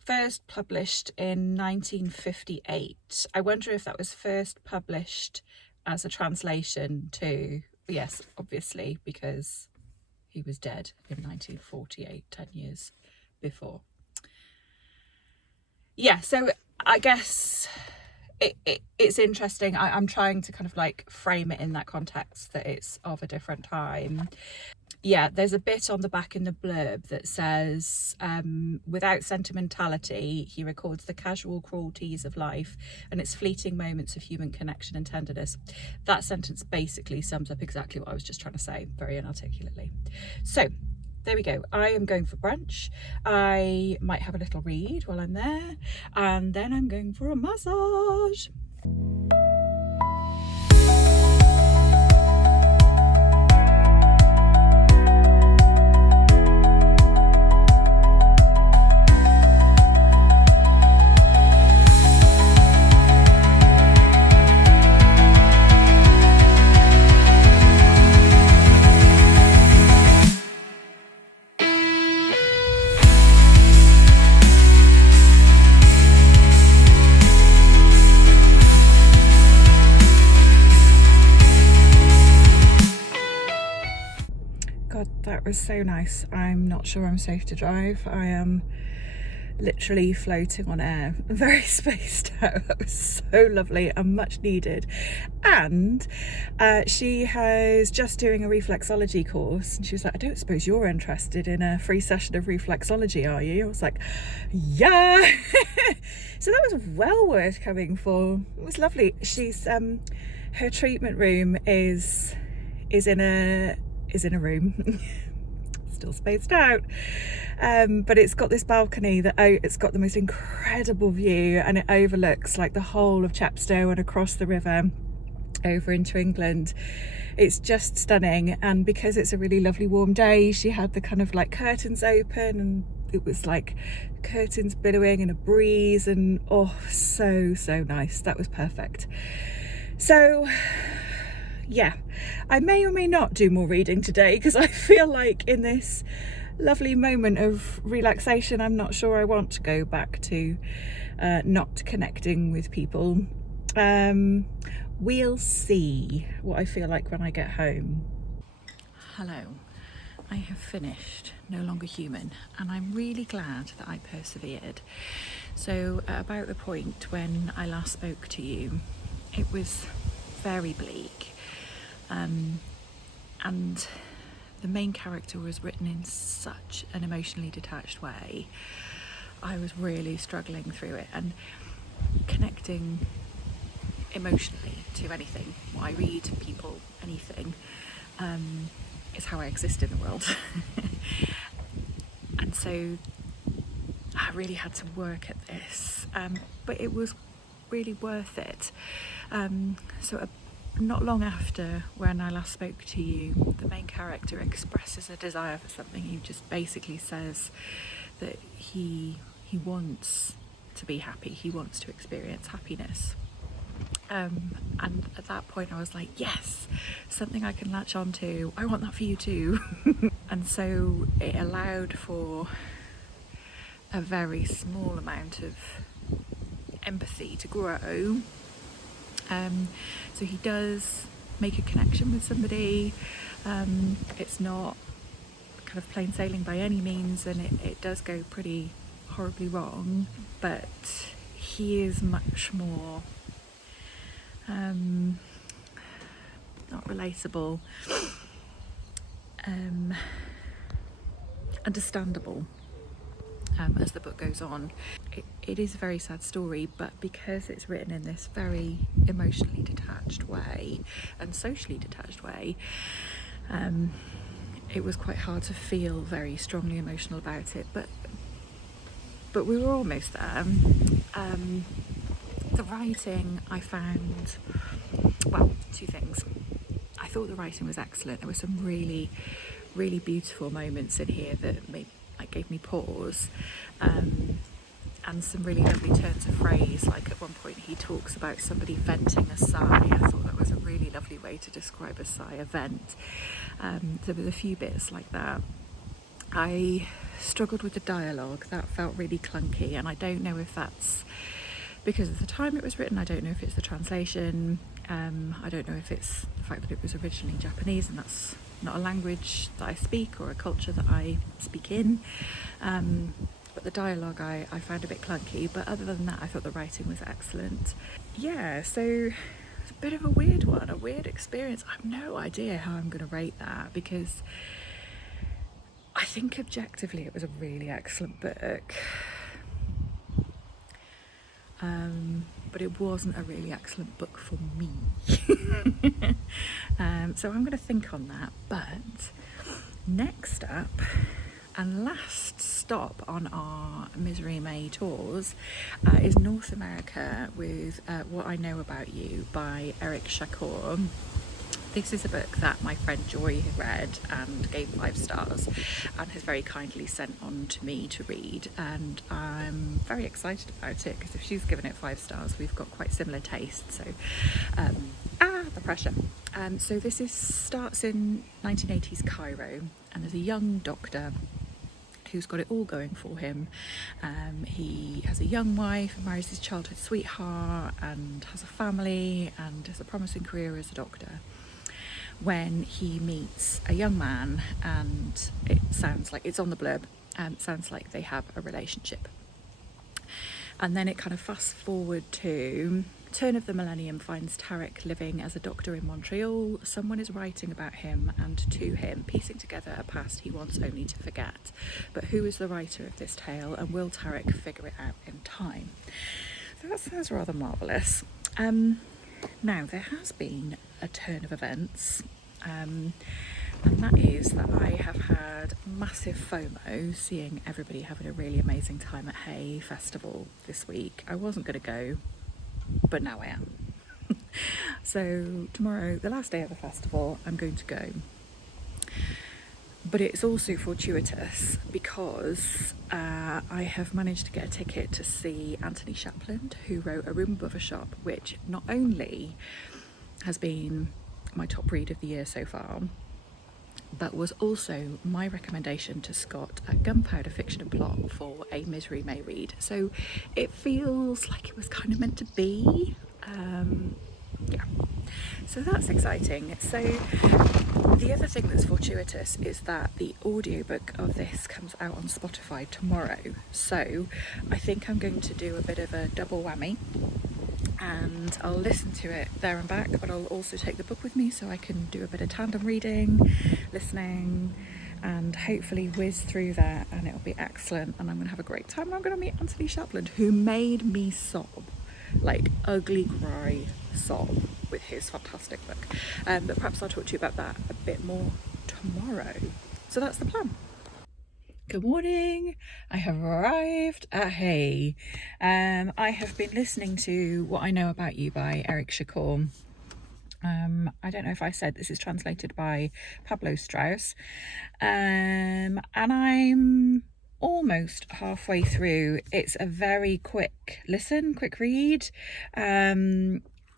first published in 1958. I wonder if that was first published as a translation too. Yes, obviously, because he was dead in 1948, 10 years before. Yeah, so I guess it's interesting. I'm trying to kind of like frame it in that context that it's of a different time. Yeah, there's a bit on the back in the blurb that says, without sentimentality, he records the casual cruelties of life and its fleeting moments of human connection and tenderness. That sentence basically sums up exactly what I was just trying to say, very inarticulately. So there we go. I am going for brunch. I might have a little read while I'm there, and then I'm going for a massage. That was so nice. I'm not sure I'm safe to drive. I am literally floating on air, very spaced out. That was so lovely and much needed. And she has just doing a reflexology course, and she was like, I don't suppose you're interested in a free session of reflexology, are you? I was like, yeah. So that was well worth coming for. It was lovely. She's her treatment room is in a room. Still spaced out, but it's got this balcony that it's got the most incredible view, and it overlooks like the whole of Chepstow and across the river over into England. It's just stunning, and because it's a really lovely warm day, she had the kind of like curtains open, and it was like curtains billowing and a breeze, and oh, so nice. That was perfect. So yeah, I may or may not do more reading today, because I feel like in this lovely moment of relaxation, I'm not sure I want to go back to not connecting with people. We'll see what I feel like when I get home. Hello, I have finished No Longer Human, and I'm really glad that I persevered. So at about the point when I last spoke to you, it was very bleak. And the main character was written in such an emotionally detached way. I was really struggling through it, and connecting emotionally to anything, what I read, people, anything, is how I exist in the world. And so I really had to work at this, but it was really worth it. So not long after when I last spoke to you, the main character expresses a desire for something. He just basically says that he wants to be happy, he wants to experience happiness. And at that point I was like, yes, something I can latch on to. I want that for you too. And so it allowed for a very small amount of empathy to grow. So he does make a connection with somebody. It's not kind of plain sailing by any means, and it does go pretty horribly wrong, but he is much more not relatable, understandable. As the book goes on, it is a very sad story, but because it's written in this very emotionally detached way and socially detached way, it was quite hard to feel very strongly emotional about it, but we were almost there. The writing, I found, well, two things. I thought the writing was excellent. There were some really beautiful moments in here that gave me pause. and some really lovely turns of phrase. Like at one point he talks about somebody venting a sigh. I thought that was a really lovely way to describe a sigh, a vent. There was a few bits like that. I struggled with the dialogue. That felt really clunky, and I don't know if that's because of the time it was written. I don't know if it's the translation. I don't know if it's the fact that it was originally Japanese and that's not a language that I speak or a culture that I speak in. But the dialogue I found a bit clunky, but other than that I thought the writing was excellent. Yeah, so it's a bit of a weird one, a weird experience. I have no idea how I'm going to rate that, because I think objectively it was a really excellent book. But it wasn't a really excellent book for me. So I'm going to think on that. But next up, and last stop on our Misery May tours, is North America with What I Know About You by Eric Chacour. This is a book that my friend Joy read and gave 5 stars and has very kindly sent on to me to read, and I'm very excited about it because if she's given it 5 stars we've got quite similar tastes, so the pressure. So this starts in 1980s Cairo, and there's a young doctor who's got it all going for him. He has a young wife, marries his childhood sweetheart, and has a family and has a promising career as a doctor, when he meets a young man, and it sounds like, it's on the blurb, sounds like they have a relationship. And then it kind of fast forward to turn of the millennium finds Tarek living as a doctor in Montreal. Someone is writing about him and to him, piecing together a past he wants only to forget. But who is the writer of this tale, and will Tarek figure it out in time? So that sounds rather marvellous. Now, there has been a turn of events, and that is that I have had massive FOMO seeing everybody having a really amazing time at Hay Festival this week. I wasn't going to go, but now I am. So tomorrow, the last day of the festival, I'm going to go. But it's also fortuitous because I have managed to get a ticket to see Anthony Shapland, who wrote A Room Above a Shop, which not only has been my top read of the year so far, but was also my recommendation to Scott at Gunpowder Fiction and Plot for a Misery May read. So it feels like it was kind of meant to be. Yeah, so that's exciting. So the other thing that's fortuitous is that the audiobook of this comes out on Spotify tomorrow. So I think I'm going to do a bit of a double whammy, and I'll listen to it there and back, but I'll also take the book with me so I can do a bit of tandem reading, listening, and hopefully whiz through that, and it'll be excellent, and I'm going to have a great time. I'm going to meet Anthony Shapland, who made me sob, like ugly cry sob, with his fantastic book. But perhaps I'll talk to you about that a bit more tomorrow. So that's the plan. Good morning. I have arrived at Hay. I have been listening to What I Know About You by Eric Chacour. I don't know if I said this is translated by Pablo Strauss. And I'm almost halfway through. It's a very quick listen, quick read.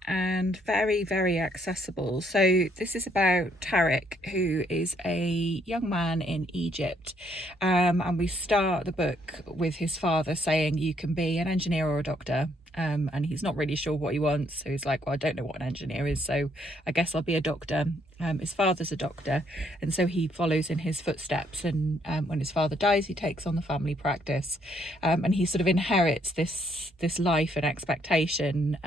And very, very accessible. So this is about Tarek, who is a young man in Egypt, and we start the book with his father saying you can be an engineer or a doctor, and he's not really sure what he wants, so he's like, well, I don't know what an engineer is, so I guess I'll be a doctor. His father's a doctor, and so he follows in his footsteps, and when his father dies he takes on the family practice, and he sort of inherits this life and expectation,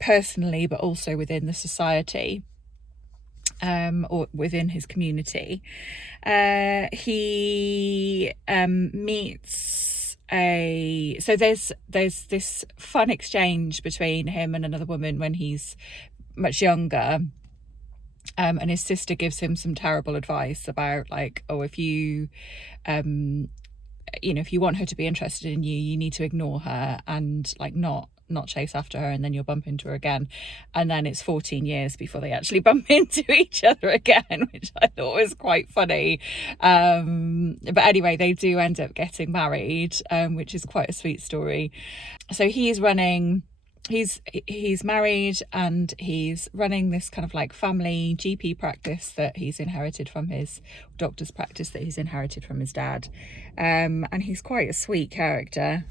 personally but also within the society, or within his community. He meets so there's this fun exchange between him and another woman when he's much younger, and his sister gives him some terrible advice about, like, oh, if you if you want her to be interested in you, you need to ignore her and like not not chase after her, and then you'll bump into her again, and then it's 14 years before they actually bump into each other again, which I thought was quite funny. But anyway, they do end up getting married, which is quite a sweet story. So he's married, and he's running this kind of like family GP practice that he's inherited from his doctor's practice that he's inherited from his dad, and he's quite a sweet character.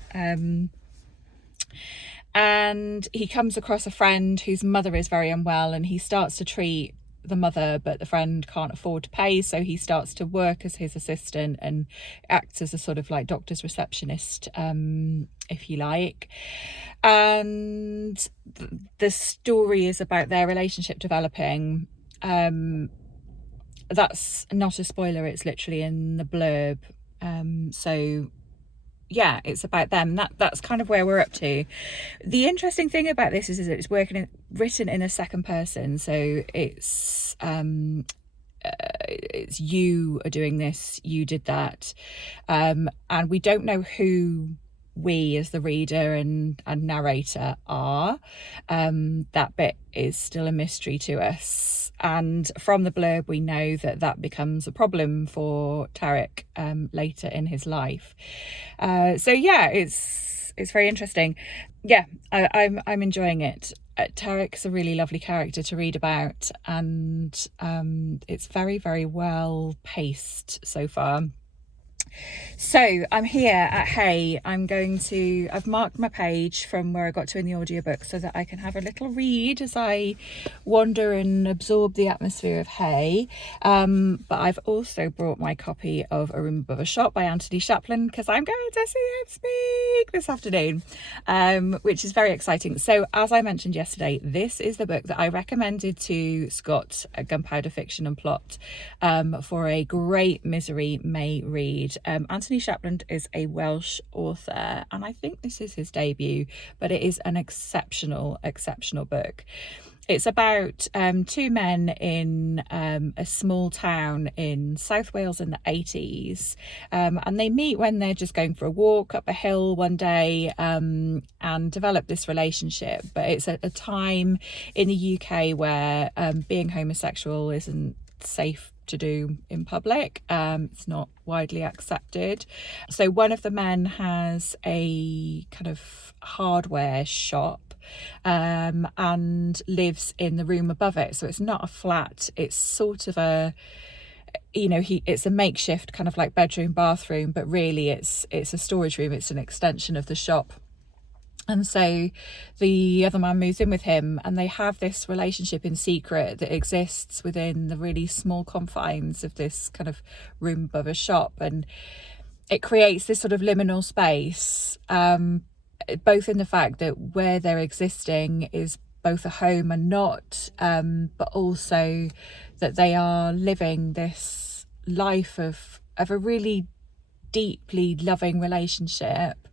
And he comes across a friend whose mother is very unwell, and he starts to treat the mother, but the friend can't afford to pay, so he starts to work as his assistant and acts as a sort of like doctor's receptionist, if you like. And the story is about their relationship developing. That's not a spoiler, it's literally in the blurb. So yeah, it's about them. That's kind of where we're up to. The interesting thing about this is that it's written in a second person, so it's you are doing this, you did that, and we don't know who we as the reader and narrator are. That bit is still a mystery to us, and from the blurb we know that becomes a problem for Tarek later in his life. So yeah, it's very interesting. Yeah, I'm enjoying it. Tarek's a really lovely character to read about, and it's very, very well paced so far. So I'm here at Hay. I've marked my page from where I got to in the audiobook so that I can have a little read as I wander and absorb the atmosphere of Hay. But I've also brought my copy of A Room Above a Shop by Anthony Shapland, because I'm going to see him speak this afternoon, which is very exciting. So as I mentioned yesterday, this is the book that I recommended to Scott at Gunpowder Fiction and Plot for a great Misery May read. Anthony Shapland is a Welsh author, and I think this is his debut, but it is an exceptional book. It's about two men in a small town in South Wales in the 80s, and they meet when they're just going for a walk up a hill one day, and develop this relationship. But it's at a time in the UK where being homosexual isn't safe to do in public. It's not widely accepted. So one of the men has a kind of hardware shop, and lives in the room above it. So it's not a flat, it's sort of a, it's a makeshift kind of like bedroom, bathroom, but really it's a storage room. It's an extension of the shop. And so the other man moves in with him, and they have this relationship in secret that exists within the really small confines of this kind of room above a shop. And it creates this sort of liminal space, both in the fact that where they're existing is both a home and not, but also that they are living this life of a really deeply loving relationship,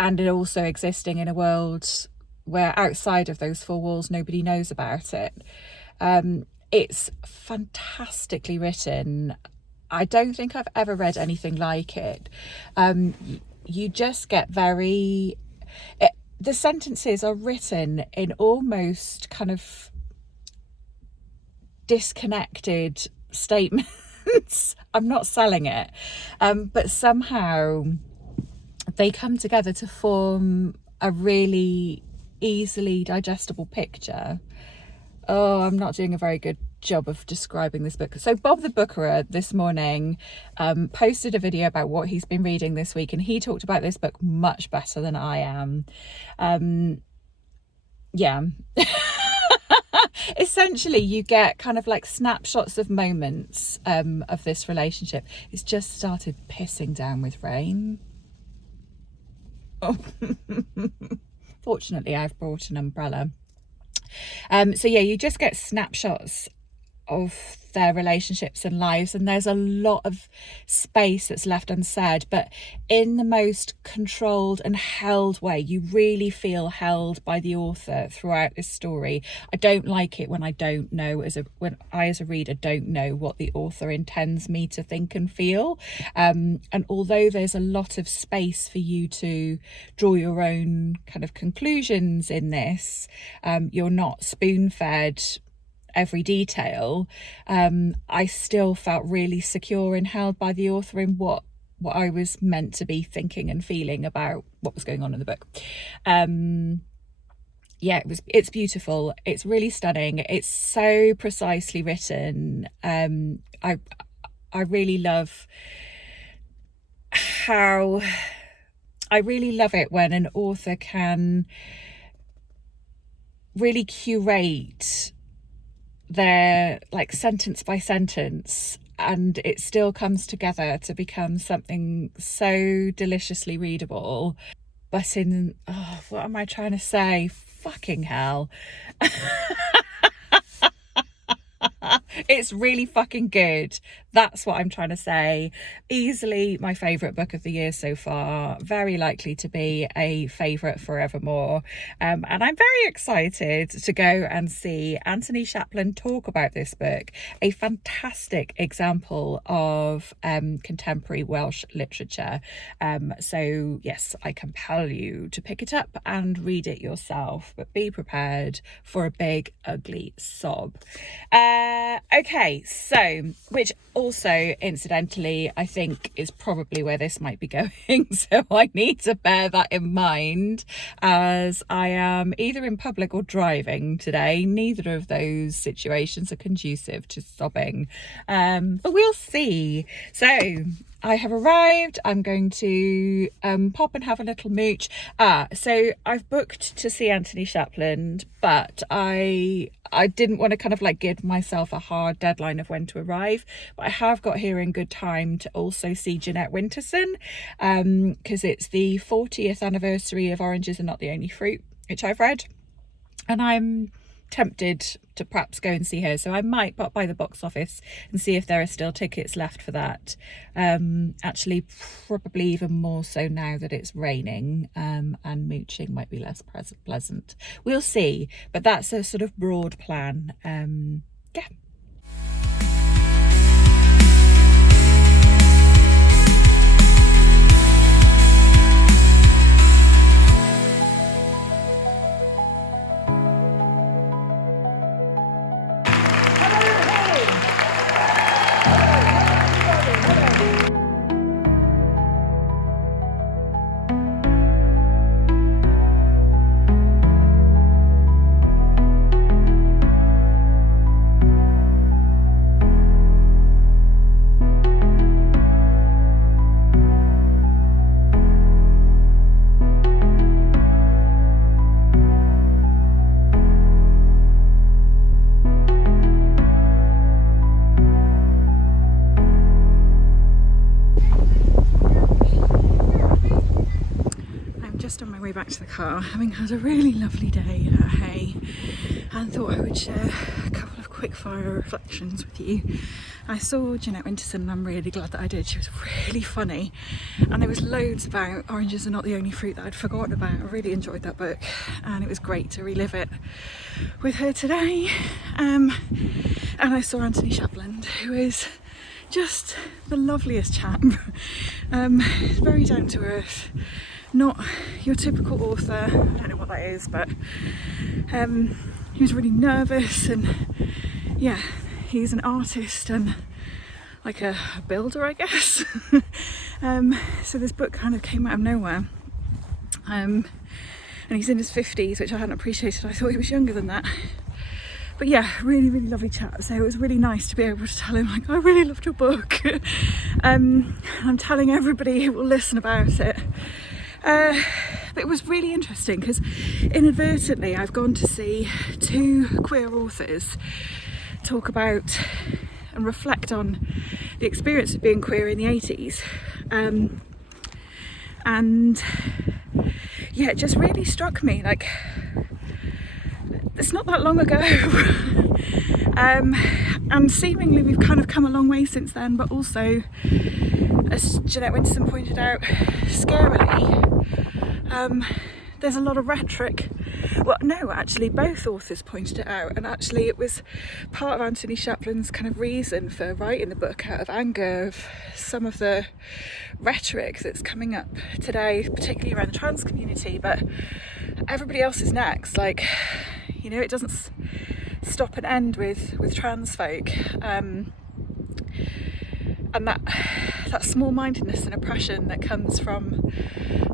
and it also existing in a world where outside of those four walls nobody knows about it. It's fantastically written. I don't think I've ever read anything like it. You just get the sentences are written in almost kind of disconnected statements. I'm not selling it, but somehow they come together to form a really easily digestible picture. Oh, I'm not doing a very good job of describing this book. So Bob the Bookerer this morning posted a video about what he's been reading this week, and he talked about this book much better than I am. Yeah. Essentially, you get kind of like snapshots of moments of this relationship. It's just started pissing down with rain. Oh. Fortunately, I've brought an umbrella. So yeah, you just get snapshots of their relationships and lives, and there's a lot of space that's left unsaid, but in the most controlled and held way. You really feel held by the author throughout this story. I don't like it when I don't know, when I as a reader don't know what the author intends me to think and feel, and although there's a lot of space for you to draw your own kind of conclusions in this, you're not spoon-fed every detail. I still felt really secure and held by the author in what I was meant to be thinking and feeling about what was going on in the book. Yeah, it's beautiful. It's really stunning. It's so precisely written. I really love how I really love it when an author can really curate their, like, sentence by sentence, and it still comes together to become something so deliciously readable. But in, oh, what am I trying to say? Fucking hell. It's really fucking good. That's what I'm trying to say. Easily my favourite book of the year so far. Very likely to be a favourite forevermore. And I'm very excited to go and see Anthony Shapland talk about this book. A fantastic example of contemporary Welsh literature. So yes, I compel you to pick it up and read it yourself, but be prepared for a big, ugly sob. Okay, so, which also, incidentally, I think is probably where this might be going. So I need to bear that in mind as I am either in public or driving today. Neither of those situations are conducive to sobbing, but we'll see. So I have arrived. I'm going to pop and have a little mooch. So I've booked to see Anthony Shapland, but I didn't want to kind of like give myself a hard deadline of when to arrive, but I have got here in good time to also see Jeanette Winterson, because it's the 40th anniversary of Oranges Are Not the Only Fruit, which I've read, and I'm tempted to perhaps go and see her, so I might pop by the box office and see if there are still tickets left for that. Actually, probably even more so now that it's raining, and mooching might be less pleasant. We'll see, but that's a sort of broad plan. Yeah. Just on my way back to the car, having had a really lovely day at Hay, and thought I would share a couple of quick fire reflections with you. I saw Jeanette Winterson and I'm really glad that I did. She was really funny, and there was loads about Oranges Are Not the Only Fruit that I'd forgotten about. I really enjoyed that book, and it was great to relive it with her today. And I saw Anthony Shapland, who is just the loveliest chap. Very down to earth, not your typical author. I don't know what that is, but he was really nervous, and yeah, he's an artist and like a builder, I guess. So this book kind of came out of nowhere, and he's in his 50s, which I hadn't appreciated. I thought he was younger than that. But yeah, really, really lovely chap. So it was really nice to be able to tell him, like, I really loved your book. I'm telling everybody who will listen about it. But it was really interesting because inadvertently I've gone to see two queer authors talk about and reflect on the experience of being queer in the 80s. And yeah, it just really struck me, like, it's not that long ago. And seemingly we've kind of come a long way since then, but also, as Jeanette Winston pointed out, scarily, there's a lot of rhetoric. Well, no, actually both authors pointed it out, and actually it was part of Anthony Shapland's kind of reason for writing the book, out of anger of some of the rhetoric that's coming up today, particularly around the trans community, but everybody else is next. Like, you know, it doesn't stop and end with trans folk, and that small-mindedness and oppression that comes from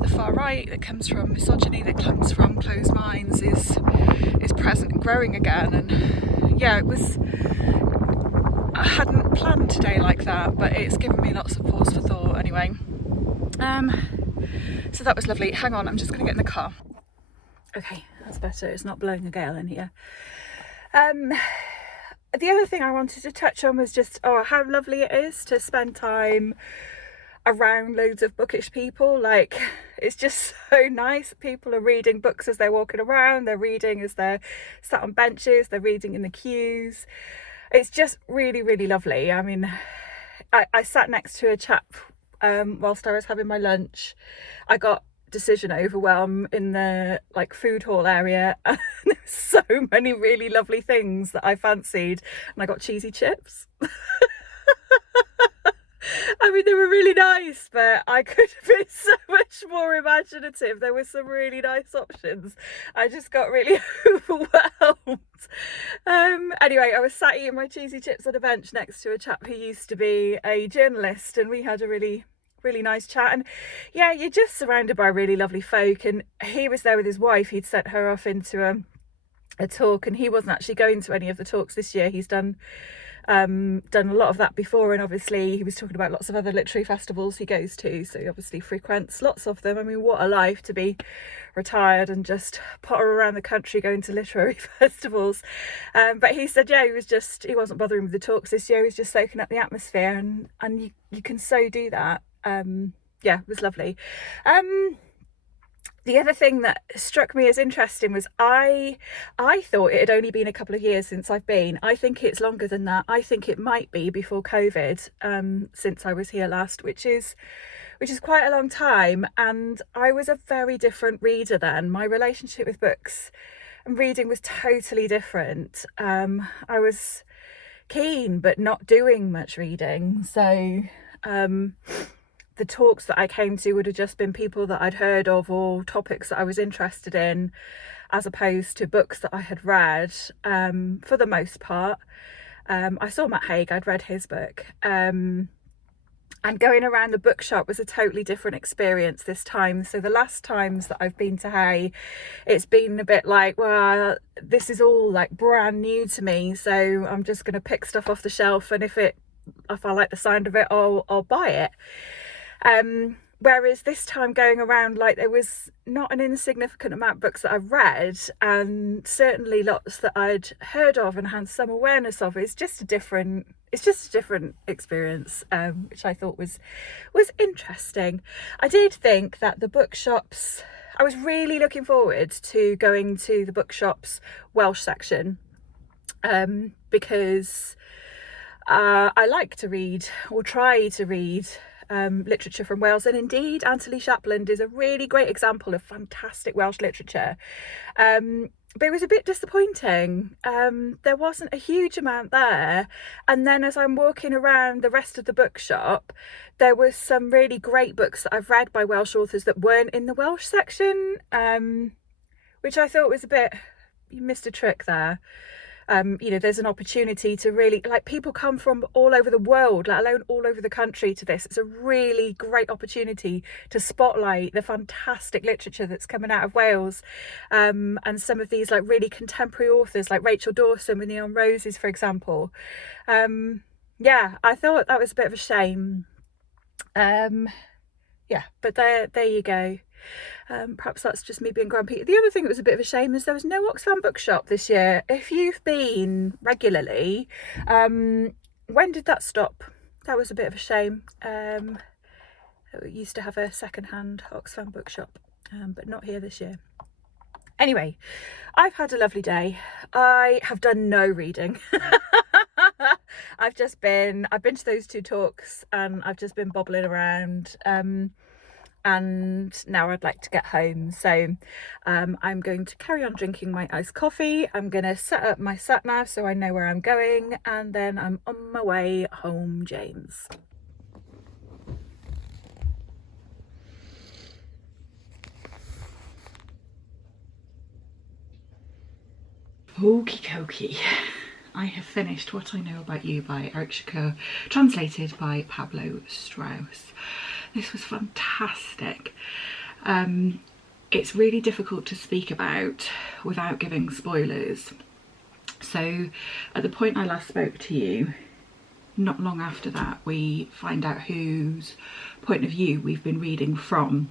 the far right, that comes from misogyny, that comes from closed minds, is present and growing again. And yeah, I hadn't planned today like that, but it's given me lots of pause for thought anyway. So that was lovely. Hang on, I'm just gonna get in the car. Okay, that's better. It's not blowing a gale in here. The other thing I wanted to touch on was just how lovely it is to spend time around loads of bookish people. Like, it's just so nice. People are reading books as they're walking around, they're reading as they're sat on benches, they're reading in the queues. It's just really, really lovely. I mean, I sat next to a chap whilst I was having my lunch. I got decision overwhelm in the food hall area, and there's so many really lovely things that I fancied, and I got cheesy chips. I mean, they were really nice, but I could have been so much more imaginative. There were some really nice options. I just got really overwhelmed. Anyway, I was sat eating my cheesy chips on a bench next to a chap who used to be a journalist, and we had a really nice chat. And yeah, you're just surrounded by really lovely folk, and he was there with his wife. He'd sent her off into a talk, and he wasn't actually going to any of the talks this year. He's done a lot of that before, and obviously he was talking about lots of other literary festivals he goes to, so he obviously frequents lots of them. I mean, what a life to be retired and just potter around the country going to literary festivals. But he said, yeah, he wasn't bothering with the talks this year. He was just soaking up the atmosphere, and you can so do that. Yeah, it was lovely. The other thing that struck me as interesting was I thought it had only been a couple of years since I've been. I think it's longer than that. I think it might be before COVID, since I was here last, which is quite a long time. And I was a very different reader then. My relationship with books and reading was totally different. I was keen but not doing much reading. So the talks that I came to would have just been people that I'd heard of or topics that I was interested in, as opposed to books that I had read, for the most part. I saw Matt Haig, I'd read his book. And going around the bookshop was a totally different experience this time. So the last times that I've been to Hay, it's been a bit like, well, this is all brand new to me, so I'm just going to pick stuff off the shelf, and if I like the sound of it, I'll buy it. Whereas this time going around, there was not an insignificant amount of books that I've read, and certainly lots that I'd heard of and had some awareness of. It's just a different experience, which I thought was interesting. I did think that the bookshops, I was really looking forward to going to the bookshop's Welsh section, because I like to read, or try to read, literature from Wales, and indeed Anthony Shapland is a really great example of fantastic Welsh literature, but it was a bit disappointing. There wasn't a huge amount there, and then as I'm walking around the rest of the bookshop, there was some really great books that I've read by Welsh authors that weren't in the Welsh section, which I thought was a bit, you missed a trick there. There's an opportunity to really, people come from all over the world, let alone all over the country, to this. It's a really great opportunity to spotlight the fantastic literature that's coming out of Wales, and some of these really contemporary authors like Rachel Dawson with Neon Roses, for example. Yeah, I thought that was a bit of a shame. Yeah, but there you go. Perhaps that's just me being grumpy. The other thing that was a bit of a shame is there was no Oxfam bookshop this year. If you've been regularly, when did that stop? That was a bit of a shame. We used to have a second-hand Oxfam bookshop, but not here this year. Anyway, I've had a lovely day. I have done no reading. I've been to those 2 talks and I've just been bobbling around, and now I'd like to get home. So I'm going to carry on drinking my iced coffee. I'm going to set up my sat nav so I know where I'm going, and then I'm on my way home, James. Okie dokie. I have finished What I Know About You by Eric Chacour, translated by Pablo Strauss. This was fantastic. It's really difficult to speak about without giving spoilers. So at the point I last spoke to you, not long after that, we find out whose point of view we've been reading from,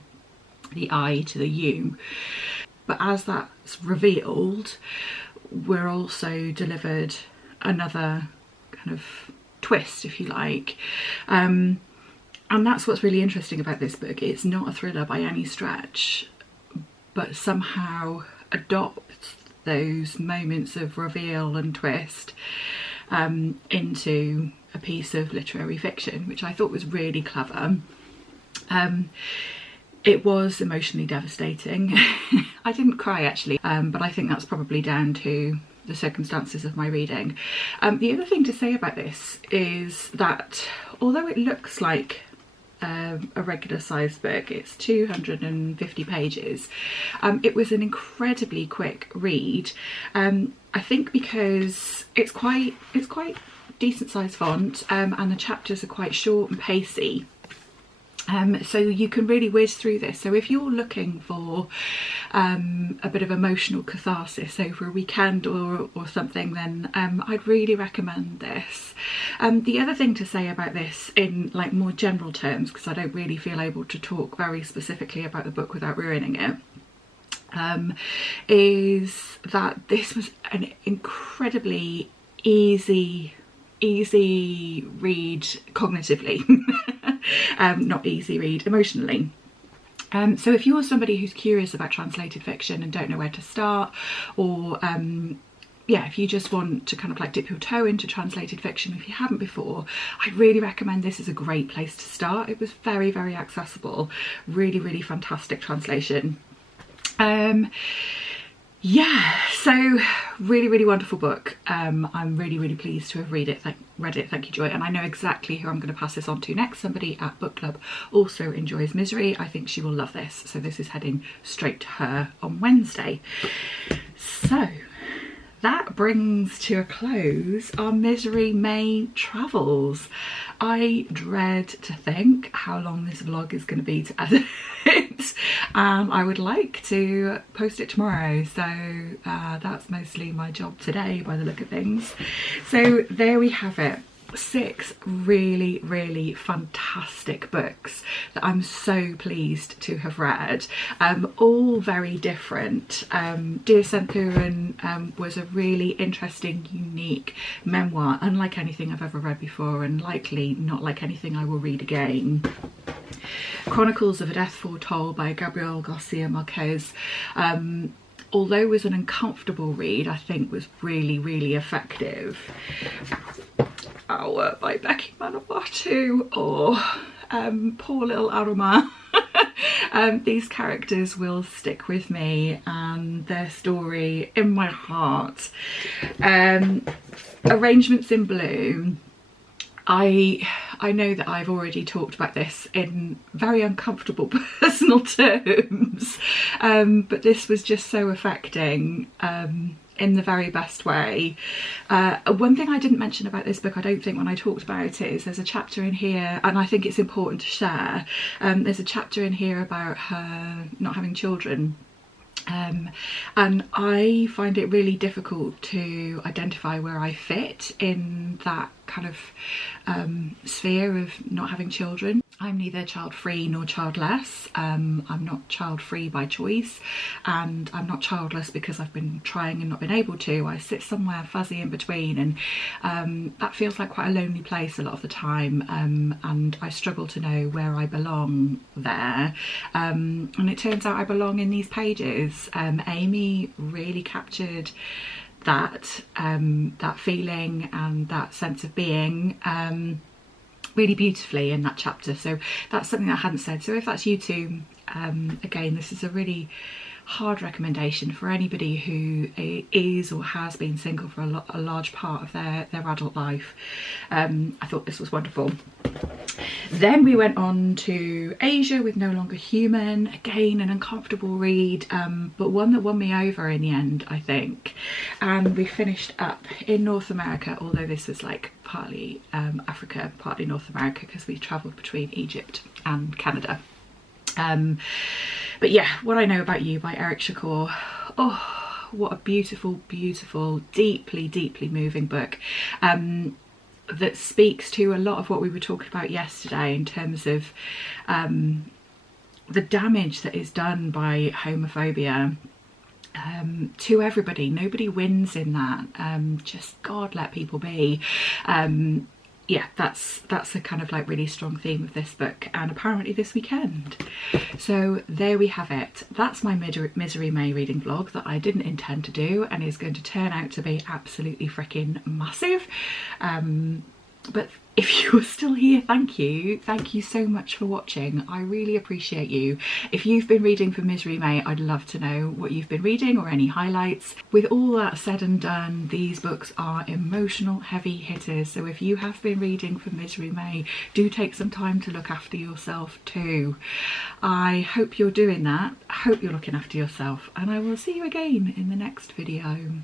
the I to the you. But as that's revealed, we're also delivered another kind of twist, if you like. And that's what's really interesting about this book. It's not a thriller by any stretch, but somehow adopts those moments of reveal and twist into a piece of literary fiction, which I thought was really clever. It was emotionally devastating. I didn't cry actually, but I think that's probably down to the circumstances of my reading. The other thing to say about this is that although it looks like a regular sized book, it's 250 pages, it was an incredibly quick read. I think because it's quite decent sized font, and the chapters are quite short and pacey. So you can really whiz through this. So if you're looking for a bit of emotional catharsis over a weekend or something, then I'd really recommend this. The other thing to say about this in like more general terms, because I don't really feel able to talk very specifically about the book without ruining it, is that this was an incredibly easy read cognitively. Not easy read emotionally. So if you're somebody who's curious about translated fiction and don't know where to start, or yeah, if you just want to kind of like dip your toe into translated fiction if you haven't before, I'd really recommend this as a great place to start. It was very, very accessible, really fantastic translation. Yeah, so really wonderful book. I'm really pleased to have read it. Thank you, Joy. And I know exactly who I'm going to pass this on to next. Somebody at book club also enjoys Misery. I think she will love this. So this is heading straight to her on Wednesday. So that brings to a close our Misery May travels. I dread to think how long this vlog is going to be to edit. I would like to post it tomorrow, so that's mostly my job today by the look of things. So there we have it. 6 really fantastic books that I'm so pleased to have read, all very different. Dear Senthuran was a really interesting, unique memoir, unlike anything I've ever read before, and likely not like anything I will read again. Chronicles of a Death Foretold by Gabriel, Garcia, Marquez, although it was an uncomfortable read, I think was really effective. Our by Becky Manawatu, or poor little Aroma. These characters will stick with me and their story in my heart. Arrangements in Blue. I know that I've already talked about this in very uncomfortable personal terms, but this was just so affecting in the very best way. One thing I didn't mention about this book, I don't think, when I talked about it, is there's a chapter in here, and I think it's important to share, there's a chapter in here about her not having children. And I find it really difficult to identify where I fit in that kind of sphere of not having children. I'm neither child-free nor childless. I'm not child-free by choice, and I'm not childless because I've been trying and not been able to. I sit somewhere fuzzy in between, and that feels like quite a lonely place a lot of the time, and I struggle to know where I belong there. And it turns out I belong in these pages. Amy really captured that that feeling and that sense of being really beautifully in that chapter. So that's something that I hadn't said. So if that's you too, again, this is a really hard recommendation for anybody who is or has been single for a large part of their adult life. I thought this was wonderful. Then we went on to Asia with No Longer Human. Again, an uncomfortable read, but one that won me over in the end, I think. And we finished up in North America, although this was like partly Africa, partly North America, because we travelled between Egypt and Canada. But yeah, What I Know About You by Eric Chacour. Oh, what a beautiful, beautiful, deeply, deeply moving book. That speaks to a lot of what we were talking about yesterday in terms of the damage that is done by homophobia to everybody. Nobody wins in that. Just God, let people be. Yeah, that's a kind of like really strong theme of this book, and apparently this weekend. So there we have it. That's my Misery May reading vlog that I didn't intend to do and is going to turn out to be absolutely freaking massive. But if you're still here, thank you so much for watching. I really appreciate you. If you've been reading for Misery May, I'd love to know what you've been reading or any highlights. With all that said and done, these books are emotional heavy hitters, so if you have been reading for Misery May, do take some time to look after yourself too. I hope you're doing that. I hope you're looking after yourself, and I will see you again in the next video.